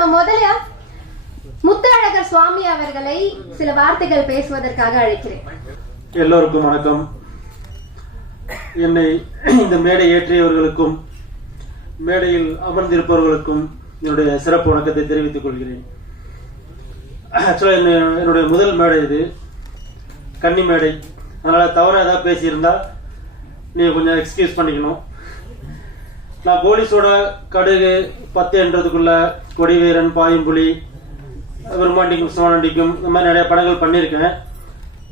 நம்ம முதல்ல முத்தழகர் சுவாமி அவர்களை சில வார்த்தைகள் பேசுவதற்காக அழைக்கிறேன். எல்லோருக்கும் வணக்கம். என்னை இந்த மேடை ஏற்றியவர்களுக்கும் மேடையில் அமர்ந்திருப்பவர்களுக்கும் என்னுடைய சிறப்பு வணக்கத்தை தெரிவித்துக் கொள்கிறேன். ஆக்சுவலா என்னுடைய முதல் மேடை இது, கன்னி மேடை. அதனால தவறா ஏதாவது பேசியிருந்தா நீங்க கொஞ்சம் எக்ஸ்கியூஸ் பண்ணிக்கணும். நான் போலீஸோட கடுகு 10 என்றதுக்குள்ள கொடிவீரன், பாயும்புலி, விரும்மாண்டிக்கும் சிவனாண்டிக்கும் இந்த மாதிரி நிறைய படங்கள் பண்ணியிருக்கேன்.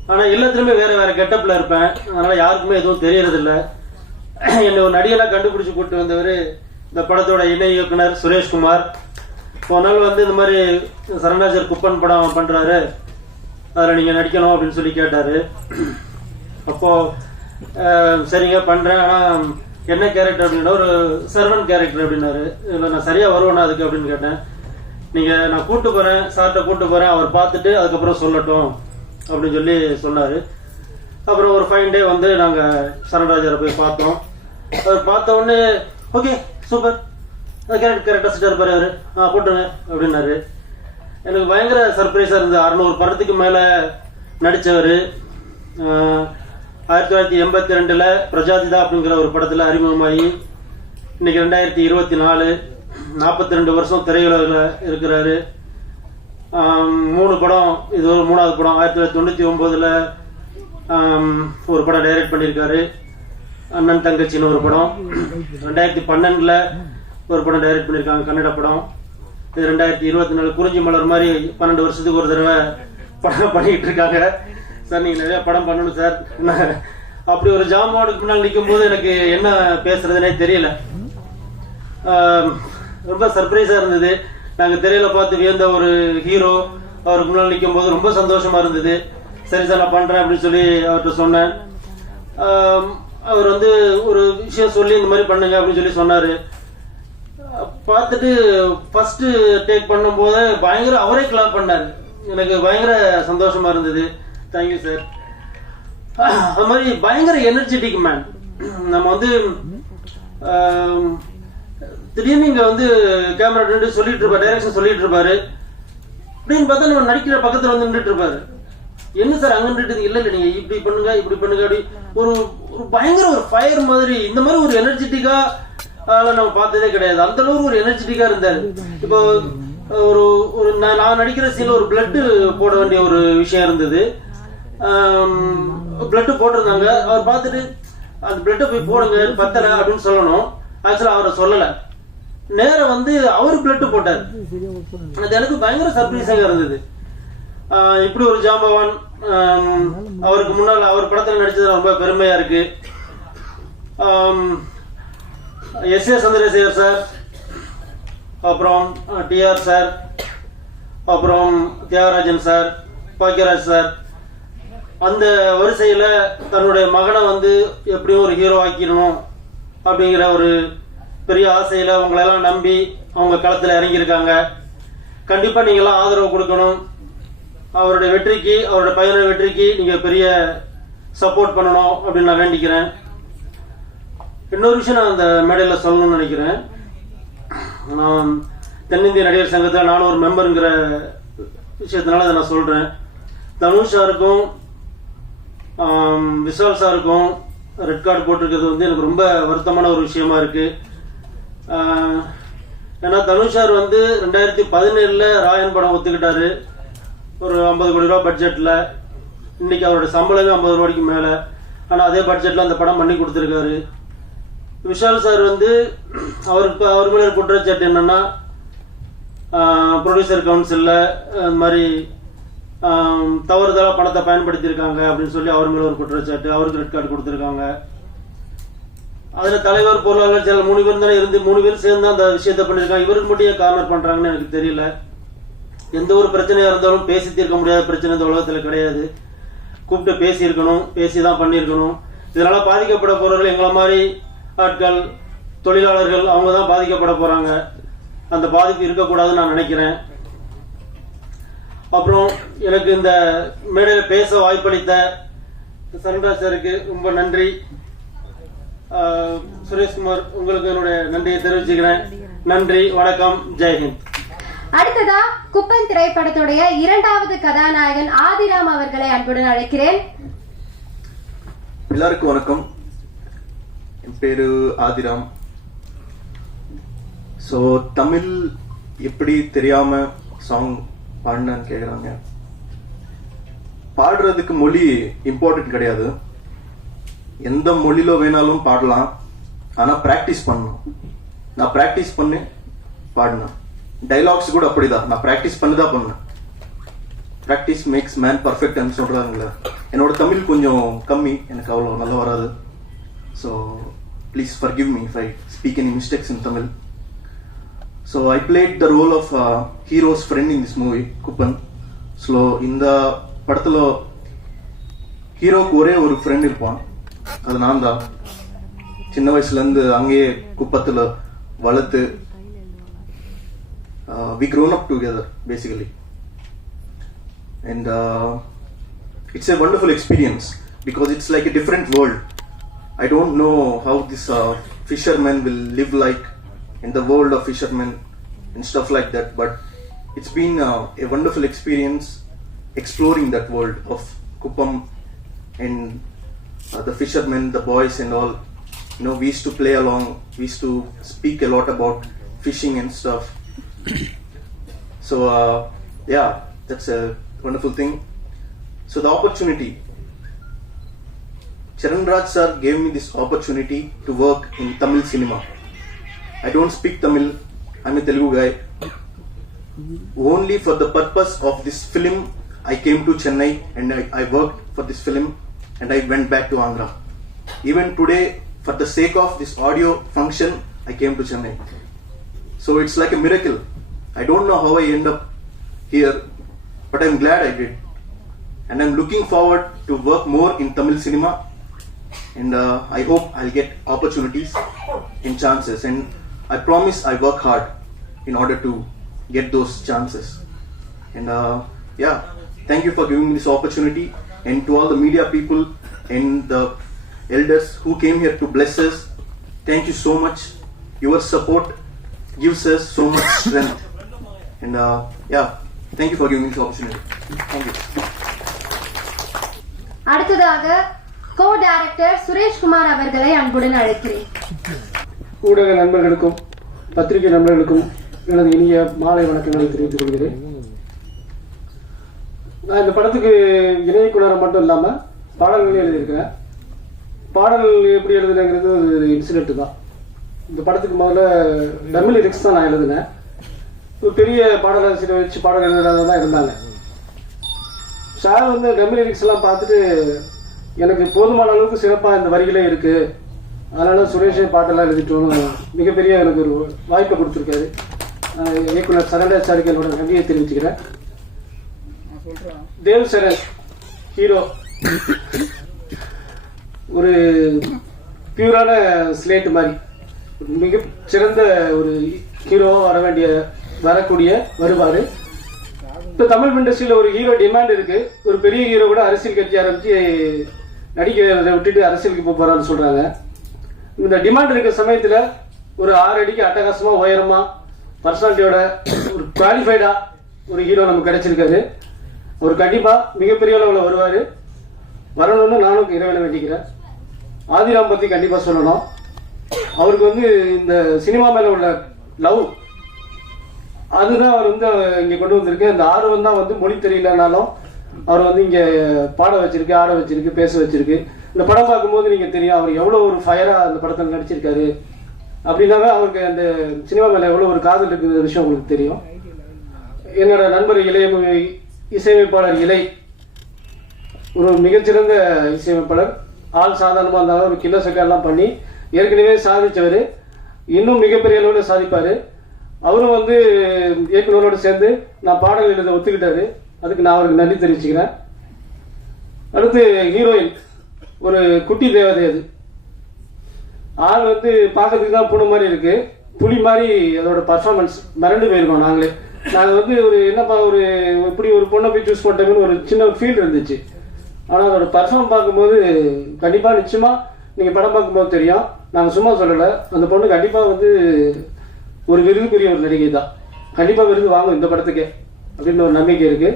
ஆனால் எல்லாத்துலேயுமே வேற வேற கெட்டப்பில் இருப்பேன். அதனால யாருக்குமே எதுவும் தெரியறதில்ல. என்னை ஒரு நடிகனாக கண்டுபிடிச்சி கூப்பிட்டு வந்தவர் இந்த படத்தோட இணை இயக்குனர் சுரேஷ்குமார். ஒரு நாள் வந்து இந்த மாதிரி சரண்ராஜர் குப்பன் படம் பண்ணுறாரு, அதில் நீங்கள் நடிக்கணும் அப்படின்னு சொல்லி கேட்டார். அப்போது சரிங்க பண்ணுறேன், ஆனால் என்ன கேரக்டர் அப்படின்னா ஒரு சர்வன் கேரக்டர் அப்படின்னாரு. இல்லை நான் சரியாக வருவேனா அதுக்கு அப்படின்னு கேட்டேன். நீங்கள் நான் கூப்பிட்டு போகிறேன், சார்கிட்ட கூப்பிட்டு போகிறேன், அவர் பார்த்துட்டு அதுக்கப்புறம் சொல்லட்டும் அப்படின்னு சொல்லி சொன்னார். அப்புறம் ஒரு 5 டே வந்து நாங்கள் சரண்ராஜரை போய் பார்த்தோம். அவர் பார்த்த உடனே ஓகே சூப்பர், கேரக்டர் கரெக்டாக செட்டாக இருப்பார் அவர், கூட்டுங்க அப்படின்னாரு. எனக்கு பயங்கர சர்ப்ரைஸாக இருந்தது. 600 படத்துக்கு மேலே நடித்தவர். 1982 பிரஜாதிதா அப்படிங்கிற ஒரு படத்தில் அறிமுகமாகி இன்னைக்கு 2024 42 வருஷம் திரையுலகில் இருக்கிறாரு. 3 படம், இது ஒரு 3வது படம். 1999 ஒரு படம் டைரக்ட் பண்ணியிருக்காரு, அண்ணன் தங்கச்சின்னு ஒரு படம். 2012 ஒரு படம் டைரக்ட் பண்ணியிருக்காங்க, கன்னட படம். இது 2024 குறிஞ்சி மலர் மாதிரி 12 வருஷத்துக்கு ஒரு தடவை படம் பண்ணிக்கிட்டு இருக்காங்க. சார் நீங்கள் நிறைய படம் பண்ணணும் சார். அப்படி ஒரு ஜாமானுக்கு முன்னால் நிற்கும் போது எனக்கு என்ன பேசுறதுனே தெரியல. ரொம்ப சர்ப்ரைஸா இருந்தது. நாங்கள் திரையில பார்த்து வியந்த ஒரு ஹீரோ அவருக்கு முன்னால் நிற்கும் போது ரொம்ப சந்தோஷமா இருந்தது. சரி சார் நான் பண்றேன் அப்படின்னு சொல்லி அவர்கிட்ட சொன்னேன். அவர் வந்து ஒரு விஷயம் சொல்லி இந்த மாதிரி பண்ணுங்க அப்படின்னு சொல்லி சொன்னாரு. பார்த்துட்டு ஃபர்ஸ்ட் டேக் பண்ணும் போது பயங்கர அவரே கிளாப் பண்ணாரு. எனக்கு பயங்கர சந்தோஷமா இருந்தது. Thank you sir. அது மாதிரி பயங்கர எனர்ஜெட்டிக் மேன். நம்ம வந்து திடீர்னு இங்க வந்து கேமரா நின்று சொல்லிட்டு இருப்பாரு, டைரக்ஷன் சொல்லிட்டு இருப்பாரு. அப்படின்னு பார்த்தா நம்ம நடிக்கிற பக்கத்துல வந்து நின்றுட்டு இருப்பாரு. என்ன சார் அங்க நின்றுட்டு? இல்ல இல்ல நீங்க இப்படி பண்ணுங்க இப்படி பண்ணுங்க அப்படி ஒரு பயங்கர ஒரு ஃபயர் மாதிரி. இந்த மாதிரி ஒரு எனர்ஜெட்டிக்கா நம்ம பார்த்ததே கிடையாது. அந்த அளவுக்கு ஒரு எனர்ஜெட்டிக்கா இருந்தாரு. இப்போ ஒரு ஒரு நான் நடிக்கிற சீன்ல ஒரு பிளட் போட வேண்டிய ஒரு விஷயம் இருந்தது. பிளட் போட்டிருந்தாங்க. அவர் பார்த்துட்டு அந்த பிளட்டை போய் போடுங்க பத்தல அப்படின்னு சொல்லணும். ஆக்சுவலா அவரை சொல்லல, நேரம் வந்து அவரு பிளட் போட்டார். அது எனக்கு பயங்கர சர்ப்ரைஸாக இருந்தது. இப்படி ஒரு ஜாம்பவான் அவருக்கு முன்னால் அவர் படத்தில் நடிச்சது ரொம்ப பெருமையா இருக்கு. எஸ். ஏ. சந்திரசேகர் சார், அப்புறம் டிஆர் சார், அப்புறம் தியாகராஜன் சார், பாக்கியராஜ் சார், அந்த வரிசையில தன்னுடைய மகனை வந்து எப்படியும் ஒரு ஹீரோ ஆக்கிடணும் அப்படிங்கிற ஒரு பெரிய ஆசையில உங்களெல்லாம் நம்பி அவங்க களத்துல இறங்கியிருக்காங்க. கண்டிப்பா நீங்க எல்லாம் ஆதரவு கொடுக்கணும். அவருடைய வெற்றிக்கு, அவருடைய பையனுடைய வெற்றிக்கு நீங்க பெரிய சப்போர்ட் பண்ணணும் அப்படின்னு நான் வேண்டிக்கிறேன். இன்னொரு விஷயம் நான் அந்த மேடையில சொல்லணும்னு நினைக்கிறேன். நான் தென்னிந்திய நடிகர் சங்கத்தில் நானும் ஒரு மெம்பருங்கிற விஷயத்தினால அதை நான் சொல்றேன். தனுஷ் சாருக்கும் விஷால் சாருக்கும் ரெட் கார்டு போட்டிருக்கிறது வந்து எனக்கு ரொம்ப வருத்தமான ஒரு விஷயமா இருக்கு. ஏன்னா தனுஷ் சார் வந்து 2017 ராயன் படம் ஒத்துக்கிட்டாரு, ஒரு 50 கோடி ரூபா பட்ஜெட்ல. இன்னைக்கு அவருடைய சம்பளமே 50 ரூபாய்க்கு மேல. ஆனா அதே பட்ஜெட்ல அந்த படம் பண்ணி கொடுத்திருக்காரு. விஷால் சார் வந்து அவர் மேல குற்றச்சாட்டு என்னன்னா ப்ரொடியூசர் கவுன்சில்ல இந்த மாதிரி தவறுதலா பணத்தை பயன்படுத்தி இருக்காங்க அப்படின்னு சொல்லி அவர் மேல ஒரு குற்றச்சாட்டு. அவருக்கு ரெட் கார்டு கொடுத்திருக்காங்க. அதுல தலைவர், பொருளாளர், சில 3 பேர் தானே இருந்து 3 பேர் சேர்ந்து அந்த விஷயத்த பண்ணிருக்காங்க. இவருக்கு மட்டும் ஏன் கார்னர் பண்றாங்கன்னு எனக்கு தெரியல. எந்த ஒரு பிரச்சனையா இருந்தாலும் பேசி தீர்க்க முடியாத பிரச்சனை இந்த உலகத்துல கிடையாது. கூப்பிட்டு பேசி இருக்கணும், பேசிதான் பண்ணிருக்கணும். இதனால பாதிக்கப்பட போறவர்கள் எங்களை மாதிரி ஆட்கள், தொழிலாளர்கள், அவங்க தான் பாதிக்கப்பட போறாங்க. அந்த பாதிப்பு இருக்கக்கூடாதுன்னு நான் நினைக்கிறேன். அப்புறம் எனக்கு இந்த மேடையில பேச வாய்ப்பளித்த சரண்ராஜ் சாருக்கு ரொம்ப நன்றி. சுரேஷ்குமார், உங்களுக்கு என்னுடைய நன்றியை தெரிவிச்சுக்கிறேன். நன்றி, வணக்கம், ஜெய்ஹிந்த். அடுத்ததா குப்பன் திரைப்படத்துடைய இரண்டாவது கதாநாயகன் ஆதிராம் அவர்களை அன்புடன் அழைக்கிறேன். எல்லாருக்கும் வணக்கம். என் பேரு ஆதிராம். ஸோ தமிழ் எப்படி தெரியாம சாங் பாடினான்னு கேக்குறாங்க. பாடுறதுக்கு மொழி இம்பார்ட்டன்ட் கிடையாது. எந்த மொழியில வேணாலும் பாடலாம். ஆனா பிராக்டிஸ் பண்ணணும். நான் பிராக்டிஸ் பண்ணி பாடினேன். டைலாக்ஸ் கூட அப்படிதான். நான் பிராக்டிஸ் பண்ணிதான் பண்ணேன். பிராக்டிஸ் மேக்ஸ் மேன் பர்ஃபெக்ட்னு சொல்றாங்களே. என்னோட தமிழ் கொஞ்சம் கம்மி, எனக்கு அவ்வளோ நல்லா வராது. So please forgive me if I speak any mistakes in Tamil. So I played the role of hero's friend in this movie, Kuppan. So இந்த படத்துல ஹீரோக்கு ஒரே ஒரு ஃப்ரெண்ட் இருப்பான், அது நான் தான். சின்ன வயசுல இருந்து அங்கேயே குப்பத்துல வளர்த்து we grown up together basically, and it's a wonderful experience because it's like a different world. I don't know how this fisherman will live like in the world of fishermen and stuff like that, but it's been a wonderful experience exploring that world of Kuppam and the fishermen, the boys and all. You know, we used to play along, we used to speak a lot about fishing and stuff. So yeah, that's a wonderful thing. So the opportunity, Charan Raj sir gave me this opportunity to work in Tamil cinema. I don't speak Tamil, I'm a Telugu guy. Only for the purpose of this film I came to Chennai and I worked for this film and I went back to Andhra. Even today, for the sake of this audio function, I came to Chennai. So it's like a miracle. I don't know how I end up here, but I'm glad I did. And I'm looking forward to work more in Tamil cinema, and I hope I'll get opportunities and chances, and I promise I work hard in order to get those chances. And yeah, thank you for giving me this opportunity, and to all the media people and the elders who came here to bless us, thank you so much. Your support gives us so much strength, and yeah, thank you for giving me this opportunity. Thank you. அடுத்ததாக co director Suresh Kumar அவர்களை அன்புடன் அழைக்கிறேன். ஊடக நண்பர்களுக்கும் பத்திரிகை நண்பர்களுக்கும் எனது இனிய மாலை வணக்கங்களை தெரிவித்துக் கொள்கிறேன். நான் இந்த படத்துக்கு இணையக்குனரை மட்டும் இல்லாமல் பாடல்களையும் எழுதியிருக்கிறேன். பாடல் எப்படி எழுதுனேங்கிறது ஒரு இன்சிடென்ட் தான். இந்த படத்துக்கு முதல்ல டம்மி லிரிக்ஸ் தான் நான் எழுதினேன். ஒரு பெரிய பாடலாசிரியரை வச்சு பாடல் எழுதுறதா தான் இருந்தாங்க. சார் வந்து டம்மி லிரிக்ஸ் எல்லாம் பார்த்துட்டு எனக்கு போதுமான அளவுக்கு சிறப்பாக இந்த வரிகளே இருக்கு, அதனால சுரேஷே பாட்டெல்லாம் எழுதிட்டோன்னு மிகப்பெரிய எனக்கு ஒரு வாய்ப்பை கொடுத்துருக்காரு. இயக்குனர் சரண்டா சாருக்கு என்னோட நன்றியை தெரிவிச்சுக்கிறேன். தேவ் சரண் ஹீரோ ஒரு பியூரான ஸ்லேட் மாதிரி மிக சிறந்த ஒரு ஹீரோவாக வரக்கூடிய வருவார். இப்போ தமிழ் இண்டஸ்ட்ரியில் ஒரு ஹீரோ டிமாண்ட் இருக்கு. ஒரு பெரிய ஹீரோ கூட அரசியல் கட்சி ஆரம்பிச்சு நடிக்கிறத விட்டுட்டு அரசியலுக்கு போறான்னு சொல்றாங்க. இந்த டிமாண்ட் இருக்கிற சமயத்தில் ஒரு 6 அடிக்கு அட்டகாசமா உயரமா பர்சனாலிட்டியோட ஒரு குவாலிஃபைடா ஒரு ஹீரோ நமக்கு கிடைச்சிருக்காரு. அவர் கண்டிப்பா மிகப்பெரிய அளவில் வருவார். வரணும்னு நானும் இறைவனை வேண்டிக்கிறேன். ஆதிராம் பத்தி கண்டிப்பா சொல்லணும். அவருக்கு வந்து இந்த சினிமா மேல உள்ள லவ், அதுதான் அவர் வந்து இங்க கொண்டு வந்திருக்கு. அந்த ஆர்வம் தான் வந்து மொழி தெரியலனாலும் அவர் வந்து இங்க பாட வச்சிருக்கு, ஆட வச்சிருக்கு, பேச வச்சிருக்கு. இந்த படம் பார்க்கும்போது நீங்க தெரியும் அவர் எவ்வளவு ஒரு ஃபயரா அந்த படத்தில் நடிச்சிருக்காரு. அப்படின்னாவே அவருக்கு அந்த சினிமா மேல எவ்வளவு ஒரு காதல் இருக்குற விஷயம் உங்களுக்கு தெரியும். என்னோட நண்பர் இசையமைப்பாளர் இலை ஒரு மிகச்சிறந்த இசையமைப்பாளர். ஆள் சாதாரணமா இருந்தாலும் ஒரு கிலோ சக்கெல்லாம் பண்ணி ஏற்கனவே சாதிச்சவர், இன்னும் மிகப்பெரிய அளவில் சாதிப்பாரு. அவரும் வந்து இயக்குனரோடு சேர்ந்து நான் பாடல் எழுத ஒத்துக்கிட்டாரு. அதுக்கு நான் அவருக்கு நன்றி தெரிவிச்சுக்கிறேன். அடுத்து ஹீரோயின் ஒரு குட்டி தேவதை. அது ஆள் வந்து பார்க்கறதுக்கு தான் பூனை மாதிரி இருக்கு, புலி மாதிரி அதோட பர்ஃபார்மன்ஸ் மிரண்டு போயிருக்கோம் நாங்களே. நாங்கள் வந்து ஒரு என்னப்பா ஒரு இப்படி ஒரு பொண்ணை போய் சூஸ் பண்ணிட்டோம்னு ஒரு சின்ன ஃபீல் இருந்துச்சு. ஆனால் அதோட பர்ஃபார்ம் பார்க்கும்போது கண்டிப்பாக நிச்சயமா நீங்கள் படம் பார்க்கும்போது தெரியும். நாங்கள் சும்மா சொல்லலை, அந்த பொண்ணு கண்டிப்பாக வந்து ஒரு விருதுக்குரிய ஒரு நடிகை தான். கண்டிப்பாக விருது வாங்கும் இந்த படத்துக்கு அப்படின்னு ஒரு நம்பிக்கை இருக்குது.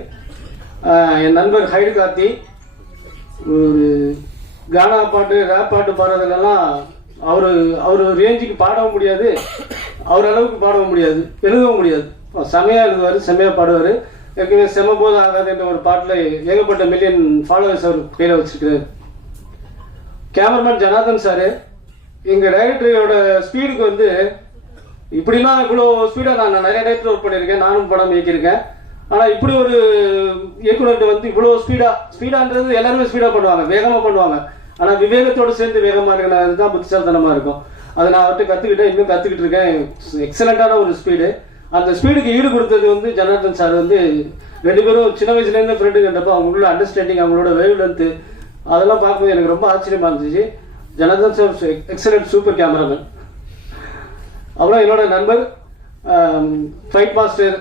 என் நண்பர் ஹைடு கார்த்தி ஒரு கானா பாட்டு ரேப் பாட்டு பாடுறதுலாம் அவர் ரேஞ்சுக்கு பாடவும் முடியாது, அவர் அளவுக்கு பாடவும் முடியாது, எழுதவும் முடியாது. செமையாக எழுதுவார், செம்மையாக பாடுவார். ஏற்கனவே செம போது ஆகாது என்ற ஒரு பாட்டில் ஏகப்பட்ட மில்லியன் ஃபாலோவர்ஸ் அவர் கையில் வச்சிருக்காரு. கேமராமேன் ஜனார்தன் சார் எங்கள் டைரக்டரோட ஸ்பீடுக்கு வந்து இப்படிலாம் இவ்வளோ ஸ்பீடாக நான் நிறைய டைரக்டர் ஒர்க் பண்ணியிருக்கேன், நானும் படம் இயக்கியிருக்கேன். ஆனால் இப்படி ஒரு இயக்குனர்கிட்ட வந்து இவ்வளோ ஸ்பீடான்றது எல்லாருமே ஸ்பீடாக பண்ணுவாங்க, வேகமாக பண்ணுவாங்க. ஆனால் விவேகத்தோடு சேர்ந்து வேகமாக இருக்கிறது தான் புத்திசாலித்தனமாக இருக்கும். அதை நான் அவர்கிட்ட கற்றுக்கிட்டேன், இன்னும் கற்றுக்கிட்டு இருக்கேன். எக்ஸலண்ட்டான ஒரு ஸ்பீடு. அந்த ஸ்பீடுக்கு ஈடு கொடுத்தது வந்து ஜனார்தன் சார் வந்து 2 பேரும் சின்ன வயசுலேருந்து ஃப்ரெண்டு கண்டப்போ அவங்களோட அண்டர்ஸ்டாண்டிங், அவங்களோட வேவ் லென்த்து அதெல்லாம் பார்க்கும்போது எனக்கு ரொம்ப ஆச்சரியமாக இருந்துச்சு. Janardan sir excellent super cameraman. அப்புறம் என்னோட நண்பர் ஃபைட் மாஸ்டர்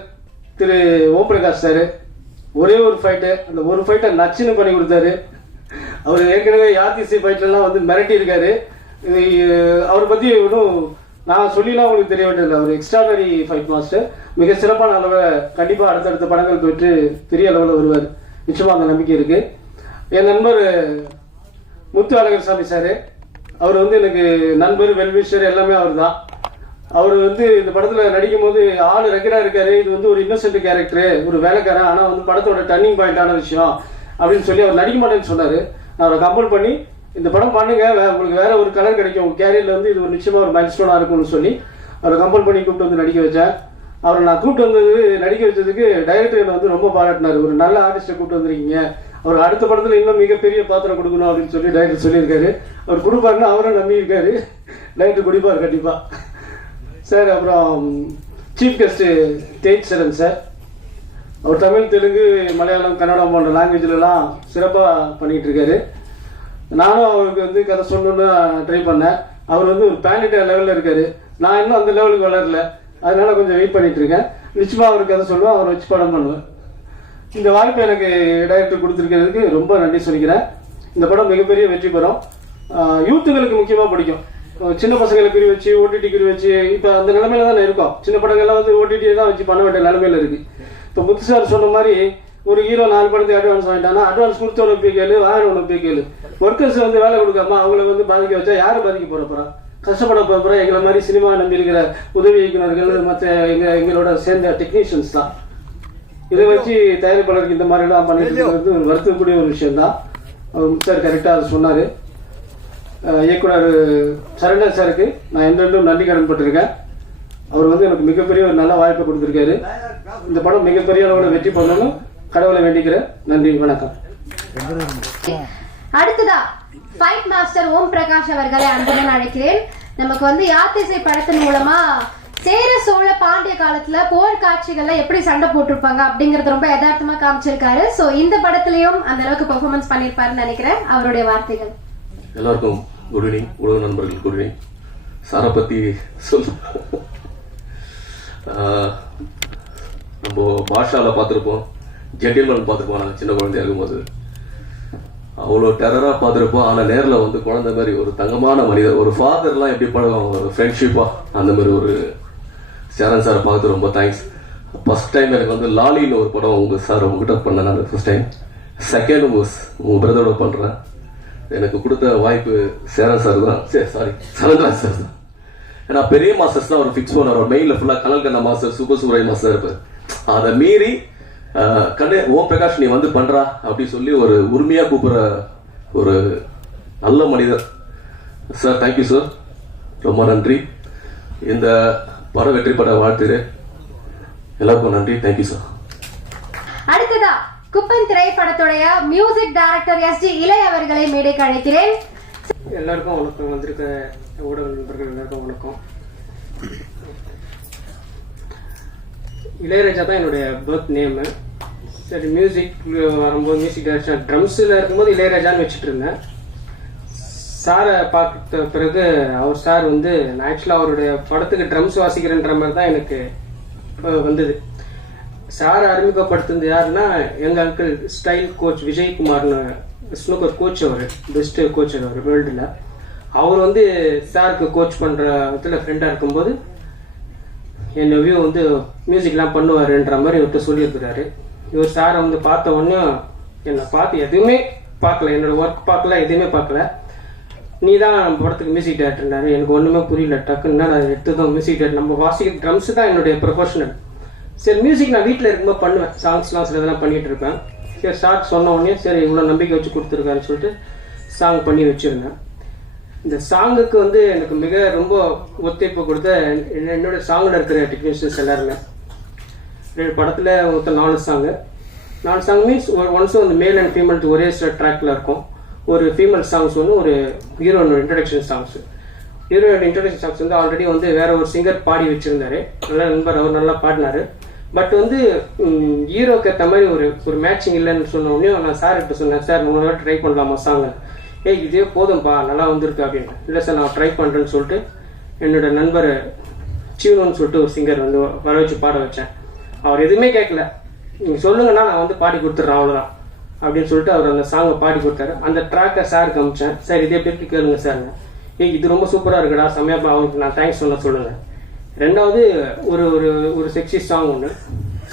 திரு ஓம் பிரகாஷ் சார். ஒரே ஒரு ஃபைட்டு, அந்த ஒரு ஃபைட்டை நச்சுன்னு பண்ணி கொடுத்தாரு. அவர் ஏற்கனவே யாத்திசை ஃபைட்லலாம் வந்து மிரட்டி இருக்காரு. அவரை பற்றி இன்னும் நான் சொல்லிலாம் உங்களுக்கு தெரிய வேண்டியதில்லை. அவர் எக்ஸ்ட்ராடனரி ஃபைட் மாஸ்டர், மிக சிறப்பான அளவில் கண்டிப்பாக அடுத்தடுத்த படங்கள் பெற்று பெரிய அளவில் வருவார், நிச்சயமாக அந்த நம்பிக்கை இருக்குது. என் நண்பர் முத்து அழகர் சாமி சார், அவர் வந்து எனக்கு நண்பர், வெல்விஷர் எல்லாமே அவர் தான். அவர் வந்து இந்த படத்தில் நடிக்கும் போது ஆள் ரெகுலராக இருக்காரு. இது வந்து ஒரு இன்னோசென்ட் கேரக்டரு, ஒரு வேலைக்காரன், ஆனால் வந்து படத்தோட டர்னிங் பாயிண்டான விஷயம் அப்படின்னு சொல்லி அவர் நடிக்க மாட்டேன்னு சொன்னார். நான் அவரை கம்பல் பண்ணி இந்த படம் பண்ணுங்க, உங்களுக்கு வேற ஒரு கலர் கிடைக்கும், உங்கள் கேரியரில் வந்து இது ஒரு நிச்சயமாக ஒரு மைல் ஸ்டோனாக இருக்கும்னு சொல்லி அவரை கம்பல் பண்ணி கூப்பிட்டு வந்து நடிக்க வச்சேன். அவரை நான் கூப்பிட்டு வந்தது நடிக்க வச்சதுக்கு டைரக்டர் என்னை வந்து ரொம்ப பாராட்டினார். ஒரு நல்ல ஆர்டிஸ்ட்டை கூப்பிட்டு வந்திருக்கீங்க, அவர் அடுத்த படத்தில் இன்னும் மிகப்பெரிய பாத்திரம் கொடுக்கணும் அப்படின்னு சொல்லி டைரக்டர் சொல்லியிருக்காரு. அவர் கொடுப்பாருன்னு அவரும் நம்பியிருக்காரு. டைரக்டர் கொடுப்பார் கண்டிப்பாக சார். அப்புறம் சீஃப் கெஸ்ட்டு தேஜ் சரண் சார். அவர் தமிழ், தெலுங்கு, மலையாளம், கன்னடம் போன்ற லாங்குவேஜ்லலாம் சிறப்பாக பண்ணிகிட்டு இருக்காரு. நானும் அவருக்கு வந்து கதை சொல்லணும்னு ட்ரை பண்ணேன். அவர் வந்து ஒரு பேன் இண்டியா லெவலில் இருக்கார். நான் இன்னும் அந்த லெவலுக்கு வளரல, அதனால கொஞ்சம் வெயிட் பண்ணிட்டு இருக்கேன். நிச்சயமாக அவருக்கு கதை சொல்லுவேன், அவரை வச்சு படம் பண்ணுவேன். இந்த வாய்ப்பை எனக்கு டைரக்டர் கொடுத்துருக்கிறதுக்கு ரொம்ப நன்றி சொல்லிக்கிறேன். இந்த படம் மிகப்பெரிய வெற்றி பெறும். யூத்துகளுக்கு முக்கியமாக பிடிக்கும். சின்ன பசங்களை குறி வச்சு ஓடிடி குறி வச்சு இப்போ அந்த நிலைமையில தானே இருக்கோம். சின்ன படங்கள்லாம் வந்து ஓடிடியை தான் வச்சு பண்ண வேண்டிய நிலைமையில இருக்கு. இப்போ முத்து சார் சொன்ன மாதிரி ஒரு ஹீரோ 4 படத்துக்கு அட்வான்ஸ் வாங்கிட்டாங்கன்னா அட்வான்ஸ் கொடுத்தவனை போய் கேளு, வாங்கினவனை போய் கேளு. ஒர்க்கர்ஸ் வந்து வேலை கொடுக்காம அவங்கள வந்து பாதிக்க வச்சா யாரை பாதிக்க போறப்பா? கஷ்டப்பட போறப்ப எங்களை மாதிரி சினிமா நம்பி இருக்கிற உதவி இயக்குநர்கள், மற்ற எங்களோட சேர்ந்த டெக்னீஷியன்ஸ் தான். இதை வச்சு தயாரிப்பாளருக்கு இந்த மாதிரி எல்லாம் பண்ணிட்டு இருக்கிறது ஒரு வருத்தக்கூடிய ஒரு விஷயம் தான். சார் கரெக்டாக அது சொன்னார். இயக்குனர் சரண்டர் சாருக்கு நான் என்றென்றும் நன்றி கடன் பட்டிருக்கேன். அவர் வந்து எனக்கு மிகப்பெரிய ஒரு நல்ல வாய்ப்பை கொடுத்துருக்காரு. இந்த படம் மிகப்பெரிய அளவில் வெற்றி பண்ணணும் கடவுளை வேண்டிக்கிறேன். நன்றி, வணக்கம். அடுத்ததா ஃபைட் மாஸ்டர் ஓம் பிரகாஷ் அவர்களை அன்புடன் அழைக்கிறேன். நமக்கு வந்து யாத்திசை படத்தின் மூலமா சேர சோழ பாண்டிய காலத்துல போர் காட்சிகள்ல எப்படி சண்டை போட்டிருப்பாங்க அப்படிங்கறது ரொம்ப யதார்த்தமா காமிச்சிருக்காரு. சோ இந்த படத்திலையும் அந்த அளவுக்கு பெர்ஃபார்மன்ஸ் பண்ணிருப்பாருன்னு நினைக்கிறேன். அவருடைய வார்த்தைகள். எல்லாருக்கும் குட் ஈவினிங். உலக நண்பர்கள் குட் ஈவினிங். சாரை பற்றி சொல்ல நம்ம பாஷாவில் பார்த்துருப்போம், ஜென்டில்மேன் பார்த்துருப்போம். நாங்கள் சின்ன குழந்தையா இருக்கும்போது அவ்வளோ டெரராக பார்த்துருப்போம். ஆனால் நேரில் வந்து குழந்தை மாதிரி ஒரு தங்கமான மனிதர், ஒரு ஃபாதர்லாம் எப்படி பழகுவாங்க, ஒரு ஃப்ரெண்ட்ஷிப்பாக அந்த மாதிரி ஒரு சரண் சாரை பார்த்து ரொம்ப தேங்க்ஸ். ஃபர்ஸ்ட் டைம் எனக்கு வந்து லாலின்னு ஒரு படம் உங்கள் சார் உங்ககிட்ட பண்ணேன் நான் ஃபர்ஸ்ட் டைம். செகண்ட் உங்கள் பிரதரோட பண்ணுறேன். எனக்கு கொடுத்த வாய்ப்பு சேரன் சார் தான், சாரி சரண்ராஜ் சார் தான். ஏன்னா பெரிய மாஸ்டர்ஸ் தான் அவர் ஃபிக்ஸ் பண்ணார். அவர் மெயினில் ஃபுல்லாக கனல் கண்ணா மாஸ்டர், சூப்பர் சூப்பராய் மாஸ்டர் இருப்பார். அதை மீறி கண்ணே ஓம் பிரகாஷ் நீ வந்து பண்றா அப்படி சொல்லி ஒரு உரிமையா கூப்பிடுற ஒரு நல்ல மனிதர் சார். தேங்க்யூ சார், ரொம்ப நன்றி. இந்த படம் வெற்றி பட வாழ்த்துது எல்லாருக்கும் நன்றி. Thank you sir. அடுத்ததா குப்பன் திரைப்படத்துடைய மியூசிக் டைரக்டர் எஸ்.டி. இலை அவர்களை மேடைக்கு அழைக்கிறேன். எல்லாருக்கும் வணக்கம். வந்திருக்க ஊடக நண்பர்கள் எல்லாருக்கும் வணக்கம். இளையராஜா தான் என்னுடைய பர்த் நேமு. சரி, மியூசிக் வரும்போது மியூசிக் டைரக்ஷன் ட்ரம்ஸில் இருக்கும்போது இளையராஜான்னு வச்சுட்டு இருந்தேன். சாரை பார்த்த பிறகு அவர் சார் வந்து நான் ஆக்சுவலாக அவருடைய படத்துக்கு ட்ரம்ஸ் வாசிக்கிறேன்ற மாதிரி தான் எனக்கு வந்தது. சாரை அறிமுகப்படுத்துனது யாருன்னா எங்கள் அங்கிள் ஸ்டைல் கோச் விஜய்குமார்னு ஸ்னூக்கர் கோச். அவர் பெஸ்ட்டு கோச் அவர் வேர்ல்டில். அவர் வந்து சாருக்கு கோச் பண்ணுற இடத்துல ஃப்ரெண்டாக இருக்கும்போது என் நெவ்யூ வந்து மியூசிக்லாம் பண்ணுவாருன்ற மாதிரி இவர்கிட்ட சொல்லியிருக்கிறாரு. இவர் சாரை வந்து பார்த்த உடனே என்னை பார்த்து எதுவுமே பார்க்கல, என்னோட ஒர்க் பார்க்கல, எதுவுமே பார்க்கல. நீ தான் நம்ம படத்துக்கு மியூசிக் டேரக்டர்னாரு. எனக்கு ஒன்றுமே புரியல. டக்குன்னா நான் எடுத்ததும் மியூசிக் டேரக்டர், நம்ம வாசிக்கிற ட்ரம்ஸ் தான் என்னுடைய ப்ரொஃபஷனல். சரி மியூசிக் நான் வீட்டில் இருக்கும்போது பண்ணுவேன், சாங்ஸ்லாம் சில இதெல்லாம் பண்ணிகிட்டு இருப்பேன். சரி சார் சொன்ன உடனே சரி இவ்வளோ நம்பிக்கை வச்சு கொடுத்துருக்காருன்னு சொல்லிட்டு சாங் பண்ணி வச்சுருந்தேன். இந்த சாங்குக்கு வந்து எனக்கு மிக ரொம்ப ஒத்துழைப்பு கொடுத்த என்னோட சாங்கில் இருக்கிற டெக்னீஷியன்ஸ் எல்லாருமே. படத்தில் மொத்தம் 4 சாங் மீன்ஸ் ஒன்ஸும் வந்து மேல் அண்ட் ஃபீமேல் ஒரே ட்ராக்ல இருக்கும். ஒரு ஃபீமேல் சாங்ஸ் ஒன்று, ஒரு ஹீரோனோட இன்ட்ரடக்ஷன் சாங்ஸ். ஹீரோனோட இன்ட்ரடக்ஷன் சாங்ஸ் வந்து ஆல்ரெடி வந்து வேற ஒரு சிங்கர் பாடி வச்சிருந்தாரு, நல்ல நண்பர், அவர் நல்லா பாடினாரு. பட் வந்து ஹீரோக்கு ஏற்ற மாதிரி ஒரு மேட்சிங் இல்லைன்னு சொன்ன உடனே நான் சார்கிட்ட சொன்னேன், சார் 3 வாட்டி ட்ரை பண்ணலாமா சாங்? இதே போதும்பா நல்லா வந்திருக்கு அப்படின்னு. இல்லை சார் நான் ட்ரை பண்ணுறேன்னு சொல்லிட்டு என்னோட நண்பர் சீவனோன்னு சொல்லிட்டு ஒரு சிங்கர் வந்து வர வச்சு பாட வச்சேன். அவர் எதுவுமே கேட்கல, நீங்கள் சொல்லுங்கன்னா நான் வந்து பாடி கொடுத்துட்றேன் அவ்வளோதான் அப்படின்னு சொல்லிட்டு அவர் அந்த சாங்கை பாடி கொடுத்தாரு. அந்த ட்ராக்கை சார் காமிச்சேன். சார் இதே பேருக்கு கேளுங்க சார். இது ரொம்ப சூப்பராக இருக்குடா, செம்மையா, அவருக்கு நான் தேங்க்ஸ் சொல்லுங்கள். ரெண்டாவது ஒரு ஒரு செக்ஸி சாங் ஒன்று